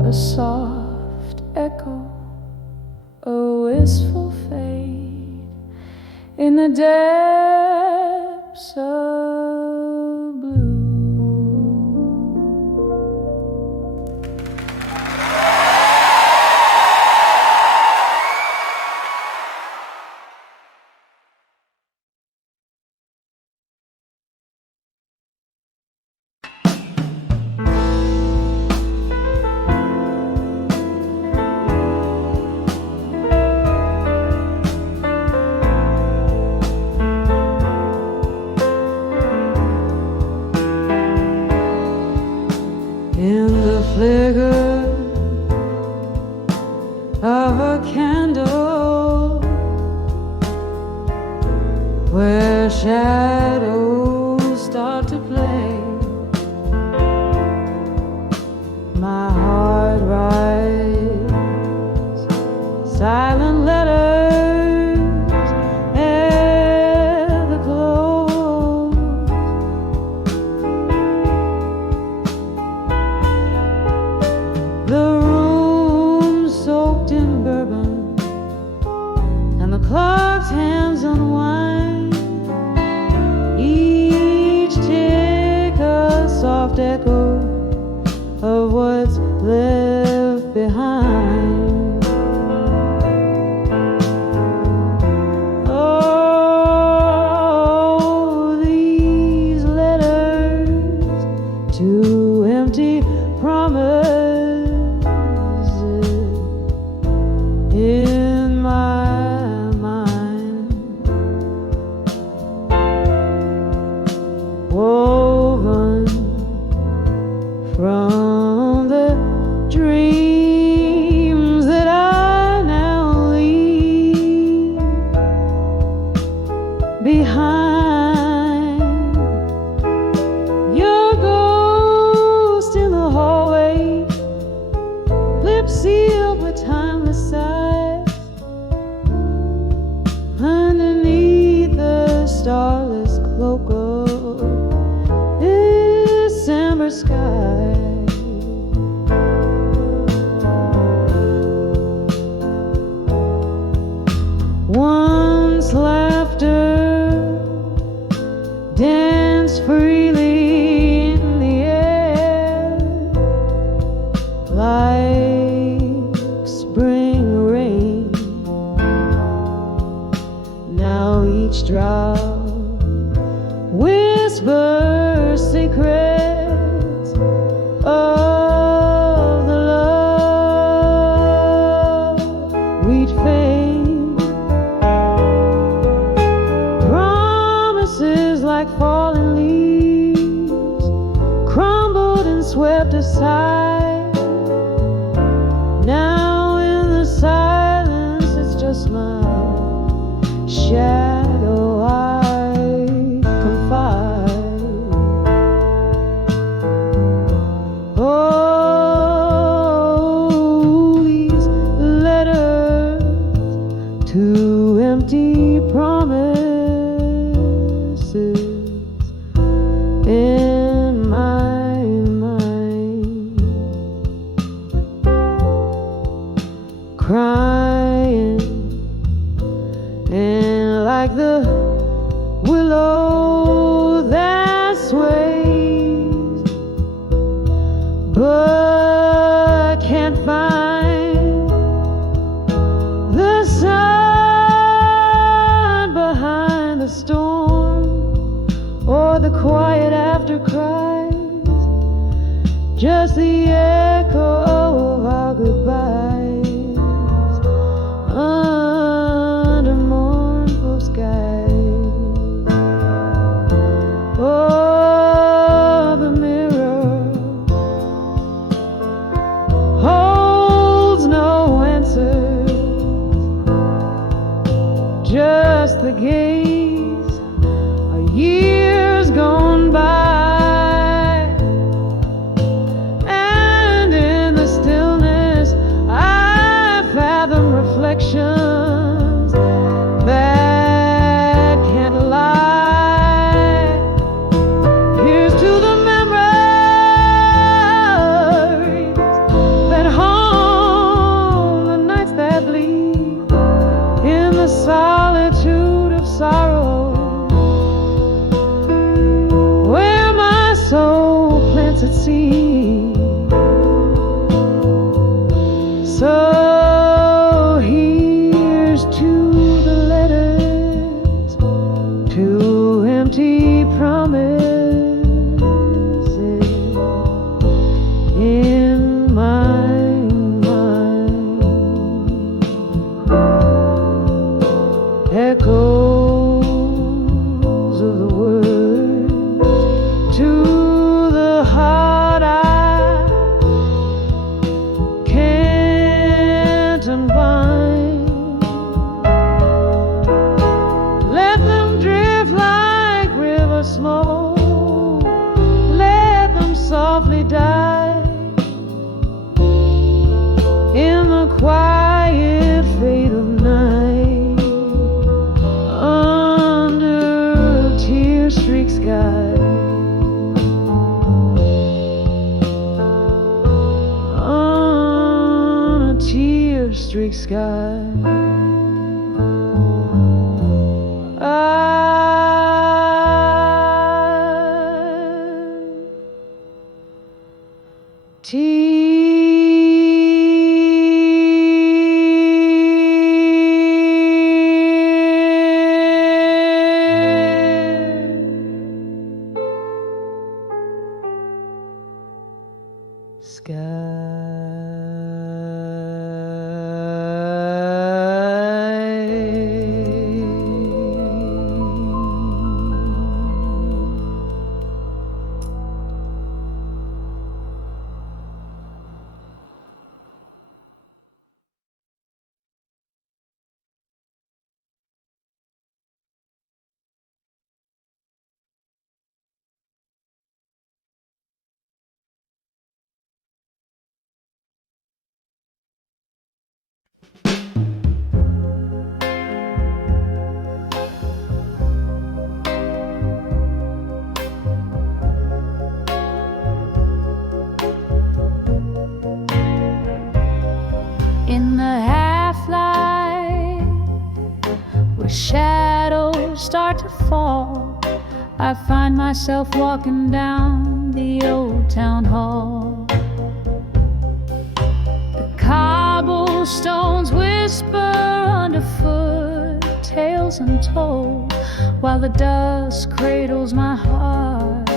A soft echo, a wistful fade in the depths of blue. In the flicker of a candle, where shadows start to play, my heart writes silent letters at the close. The room soaked in bourbon, and the clock's hands unwind, each tick a soft echo of what's left behind. Oh, these letters, two empty promises in my mind, woven from the dreams that I now leave behind. Your ghost in the hallway, lips sealed with timeless sighs, underneath the starless cloak of December sky. Once laughter danced freely in the air, like spring rain. Now each drop whispers secrets of the love we'd fade. Promises like fallen leaves, crumbled and swept aside. Now in the silence, it's just my shadow I confide. in my mind, crying, and like the willow that sways, but can't find the sun behind the storm, or the quiet after cries, just the echo of our goodbyes under mournful skies. Oh, the mirror holds no answers, just the gaze of years gone by, and in the stillness I fathom reflections that can't lie. Here's to the memories that haunt the nights that bleed in the solitude of sorrow, where my soul plants its seed. So here's to the letters, to empty promises in my mind, echoes of the words to the heart I can't unbind. Let them drift like river smoke, let them softly die in the quiet fade of night, under a tear-streaked sky, on a tear-streaked sky. In the half-light, where shadows start to fall, I find myself walking down the old town hall. The cobblestones whisper underfoot, tales untold, while the dust cradles my heart,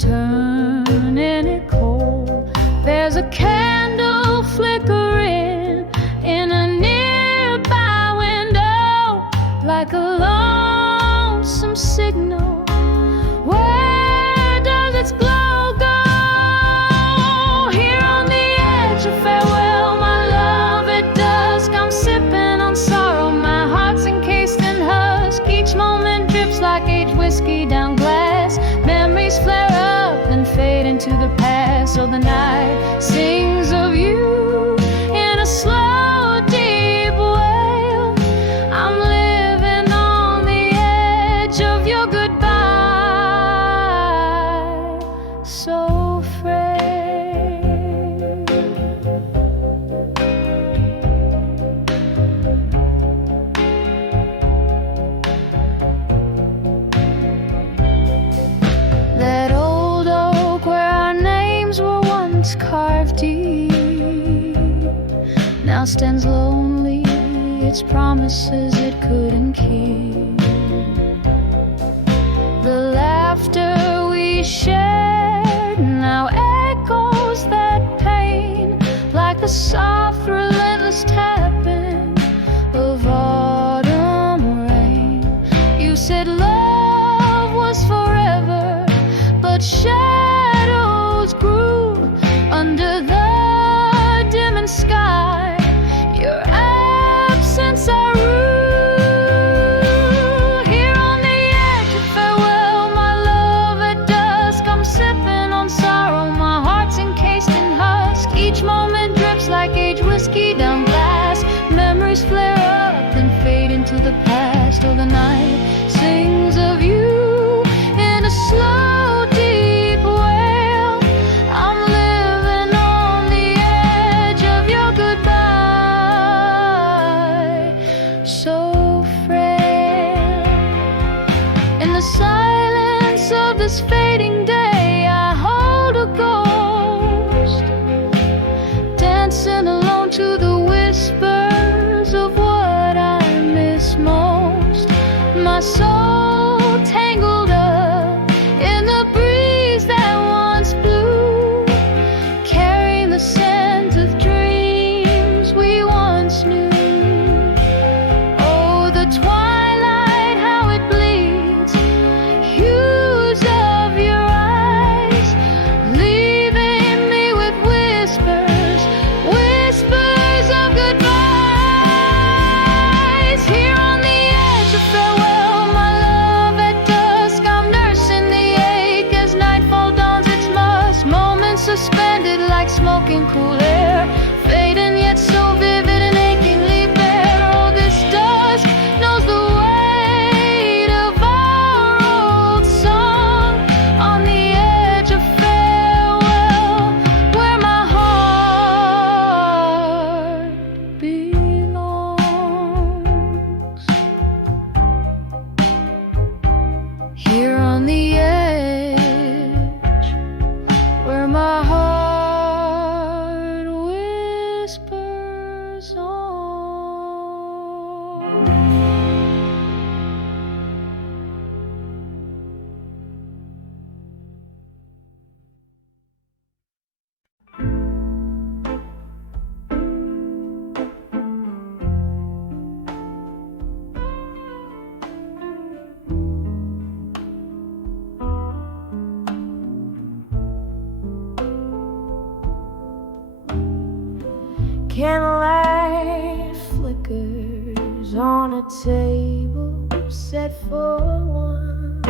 turning it cold. There's a candle flickering in a nearby window, like a lonesome signal. Where does its glow go? Here on the edge of farewell, my love, at dusk I'm sipping on sorrow. My heart's encased in husk. Each moment drips like aged whiskey down glass. Memories flare up and fade into the past. So the night sings of you in a slow, deep wail. I'm living on the edge of your goodbye. stands lonely, its promises it couldn't keep. The laughter we shared now echoes that pain, like the soft, relentless tapping of autumn rain. You said love was forever, but shadows grew under the dimming sky. Your absence I rue. Here on the edge of farewell, my love, at dusk I'm sipping on sorrow. My heart's encased in husk. Each moment drips like aged whiskey down glass. Memories flare up and fade into the past. Oh, the night sings of you in a slow, deep wail. I'm living on the edge of your goodbye, so frail. In the silence of this fading day, I hold a ghost, dancing alone to the whispers of what I miss most. My soul tangled up in the breeze that once blew, carrying the scent of dreams we once knew. Oh, the twilight, how it bleeds, hues of your eyes, leaving me with whispers, whispers of goodbyes. Here on the edge of farewell, my love, at dusk I'm nursing the ache as nightfall dawns its musk. Moments suspended like smoke in cool air, fading yet so vivid and achingly bare. Oh, this dusk knows the weight of our old song. On the edge of farewell, where my heart belongs. Here on the edge, where my heart whispers on. Candlelight flickers on a table set for one.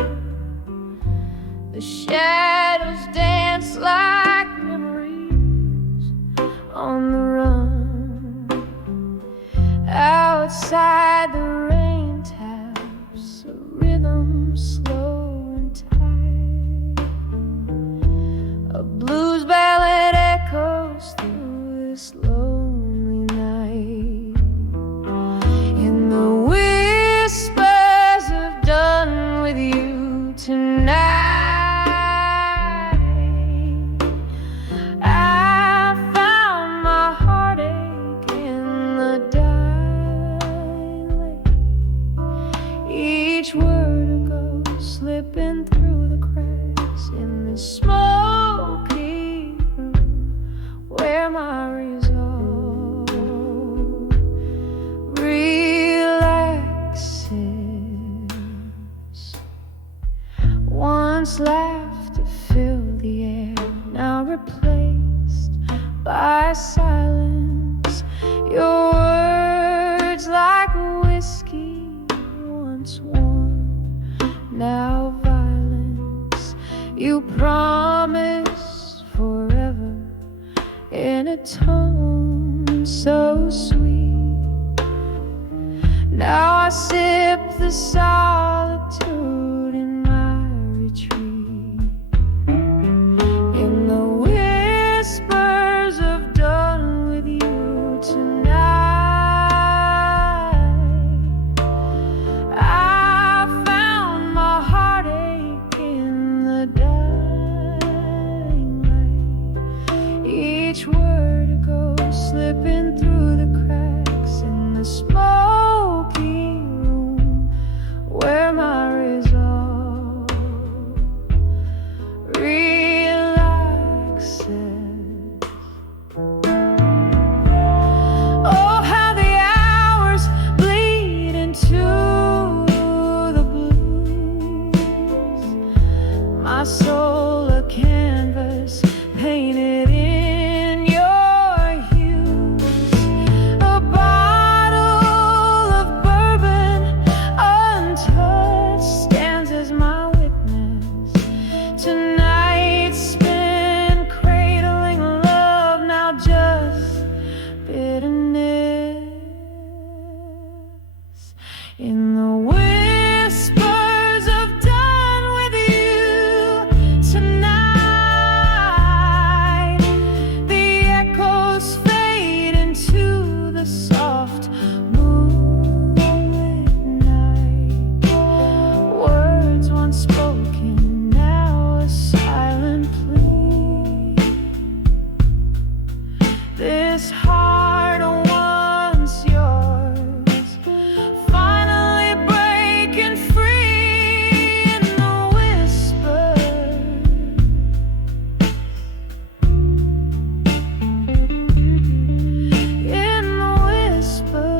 The shadows dance like memories on the run. Outside the rain taps a rhythm slow and tight. A blues ballad echoes through this lonely night. In the whispers of done with you tonight, I found my heartache in the daylight. Each word goes slipping through the cracks in the smoky room where my resolve relaxes. Once laughter filled the air, now replaced by silence. Your words like whiskey, once warm, now violence. You promised forever in a tone so sweet. Now I sip the solitude in my retreat. In the whispers of done with you tonight, I found my heartache in the dying light. Each word goes slipping through the cracks canvas painted in your hues. A bottle of bourbon untouched stands as my witness. Tonight's spent cradling love, now just bitterness. In the whispers of done with you tonight, the echoes fade into the soft moonlit night. Words once spoken, now a silent plea. This heart once yours, finally breaking free in the whisper. In the whisper.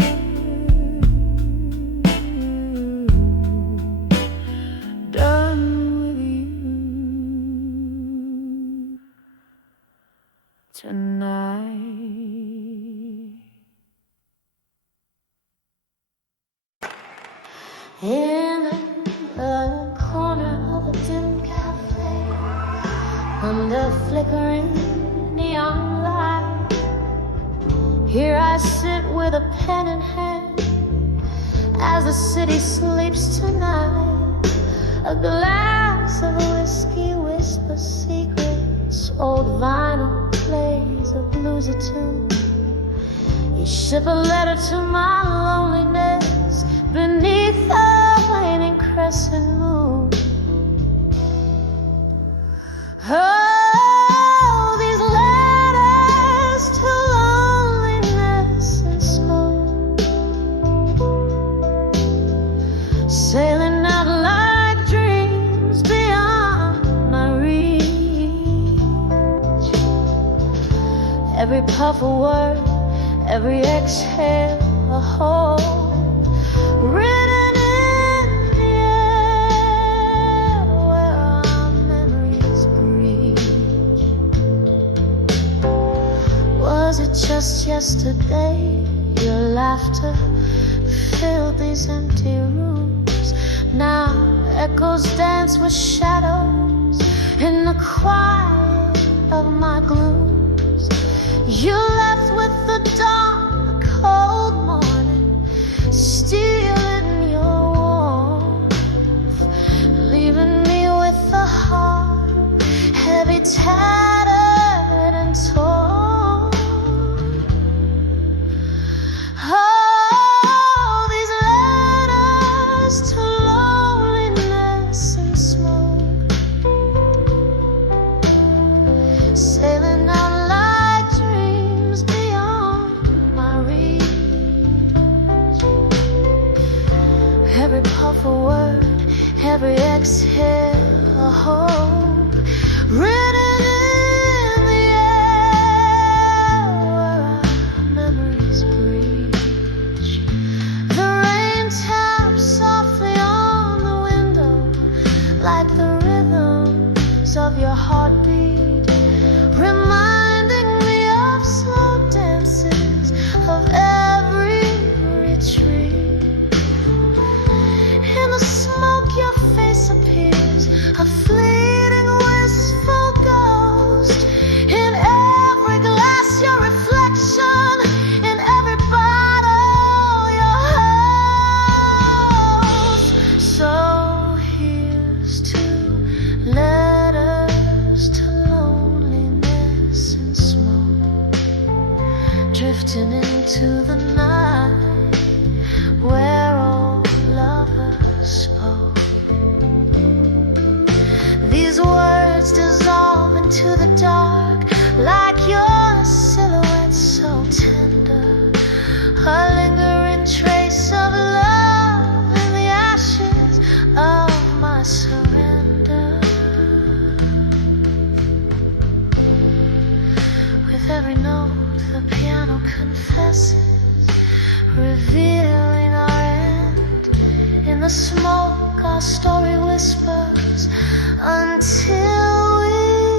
Done with you tonight. In the corner of a dim cafe, under flickering neon light, here I sit with a pen in hand as the city sleeps tonight. A glass of whiskey whispers secrets, old vinyl plays a bluesy tune. You ship a letter to my loneliness beneath the waning crescent moon. Oh, these letters to loneliness and smoke, sailing out like dreams beyond my reach. Every puff a word, every exhale a hope, written in the air where our memories breach. Was it just yesterday your laughter filled these empty rooms? Now echoes dance with shadows in the quiet of my glooms. You left with the dawn, the cold morning, stealing your warmth, leaving me with a heart heavy, tattered and torn. Oh, these letters to loneliness and smoke, sailing out like dreams beyond my reach. Every puff a word, every exhale a hope, written in the air where our memories breach. The rain taps softly on the window like the rhythms of your heartbeat, reminding me of slow dances of every retreat. In the smoke your face appears, a fleeting wistful ghost. In every glass your reflection, in every bottle your host. So here's to letters to loneliness and smoke, drifting into the night where old lovers spoke. These words dissolve into the dark like your silhouette so tender, a lingering trace of love in the ashes of my surrender. With every note the piano confesses, revealing our end. In the smoke our story whispers until we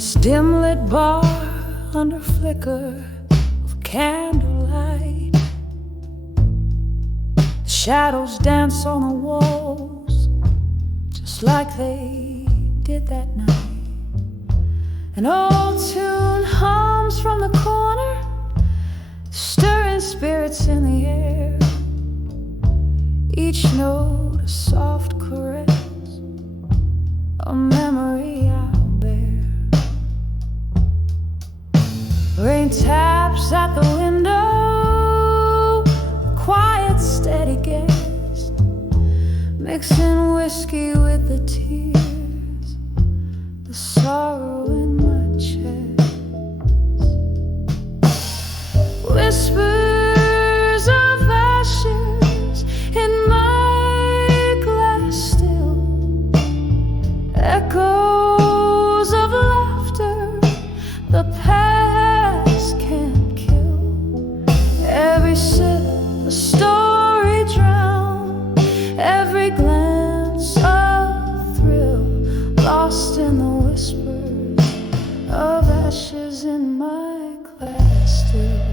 this dim-lit bar under flicker of candlelight. The shadows dance on the walls just like they did that night. An old tune hums from the corner, stirring spirits in the air. Each note a soft caress, a memory I'll bear. Rain taps at the window, a quiet steady gaze, mixing whiskey with the tears, the sorrow in my chest. Whispers of ashes in my glass still, echoes of laughter the past can't kill. Every sip a story drowned, every glance a thrill, lost in the whispers of ashes in my glass still.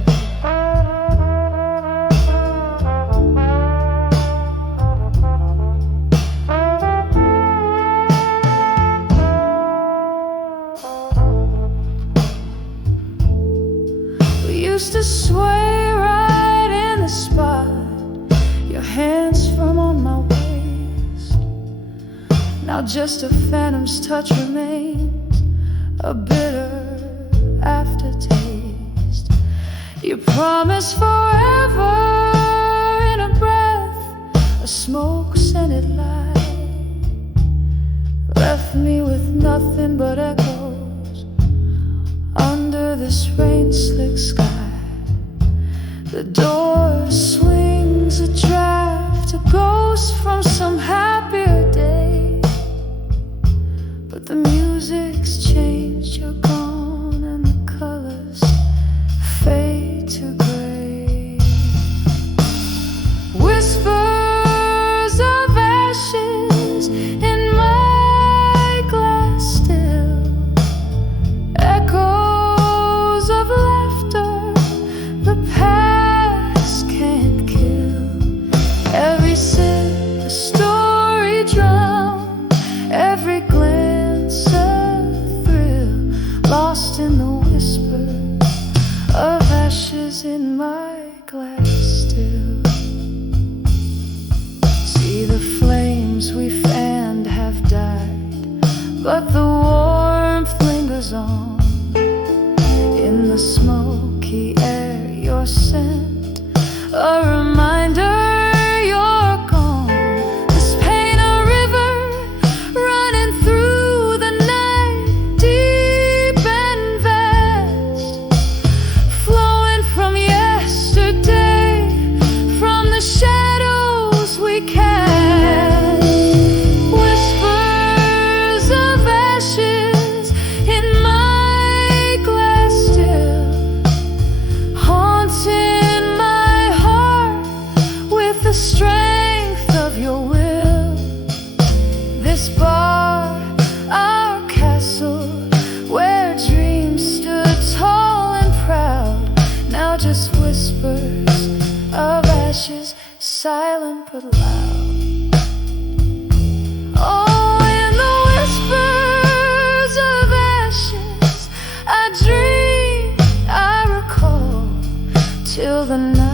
Used to sway right in the spot, your hands firm on my waist. Now just a phantom's touch remains, a bitter aftertaste. You promised forever in a breath, a smoke-scented light, left me with nothing but echoes under this rain-slick sky. The door swings a draft, a ghost from some happier day. But the music's changed, you're gone, and the colors fade to gray. Whispers of ashes in my glass still, echoes of laughter the past can't kill. Every sip a story drowned, every glance a thrill, lost in the whispers of ashes in my glass still. See, the flames we fanned have died, but the warmth lingers on. In the smoky air, your scent, a reminder you're gone. This pain a river running through the night, deep and vast, flowing from yesterday, from the shadows we cast. Whispers of ashes in my glass still, haunting my heart with the strength of your will. This bar, our castle, where dreams stood tall and proud, now just whispers of ashes, silent but loud. Oh, in the whispers of ashes, I dream, I recall, till the night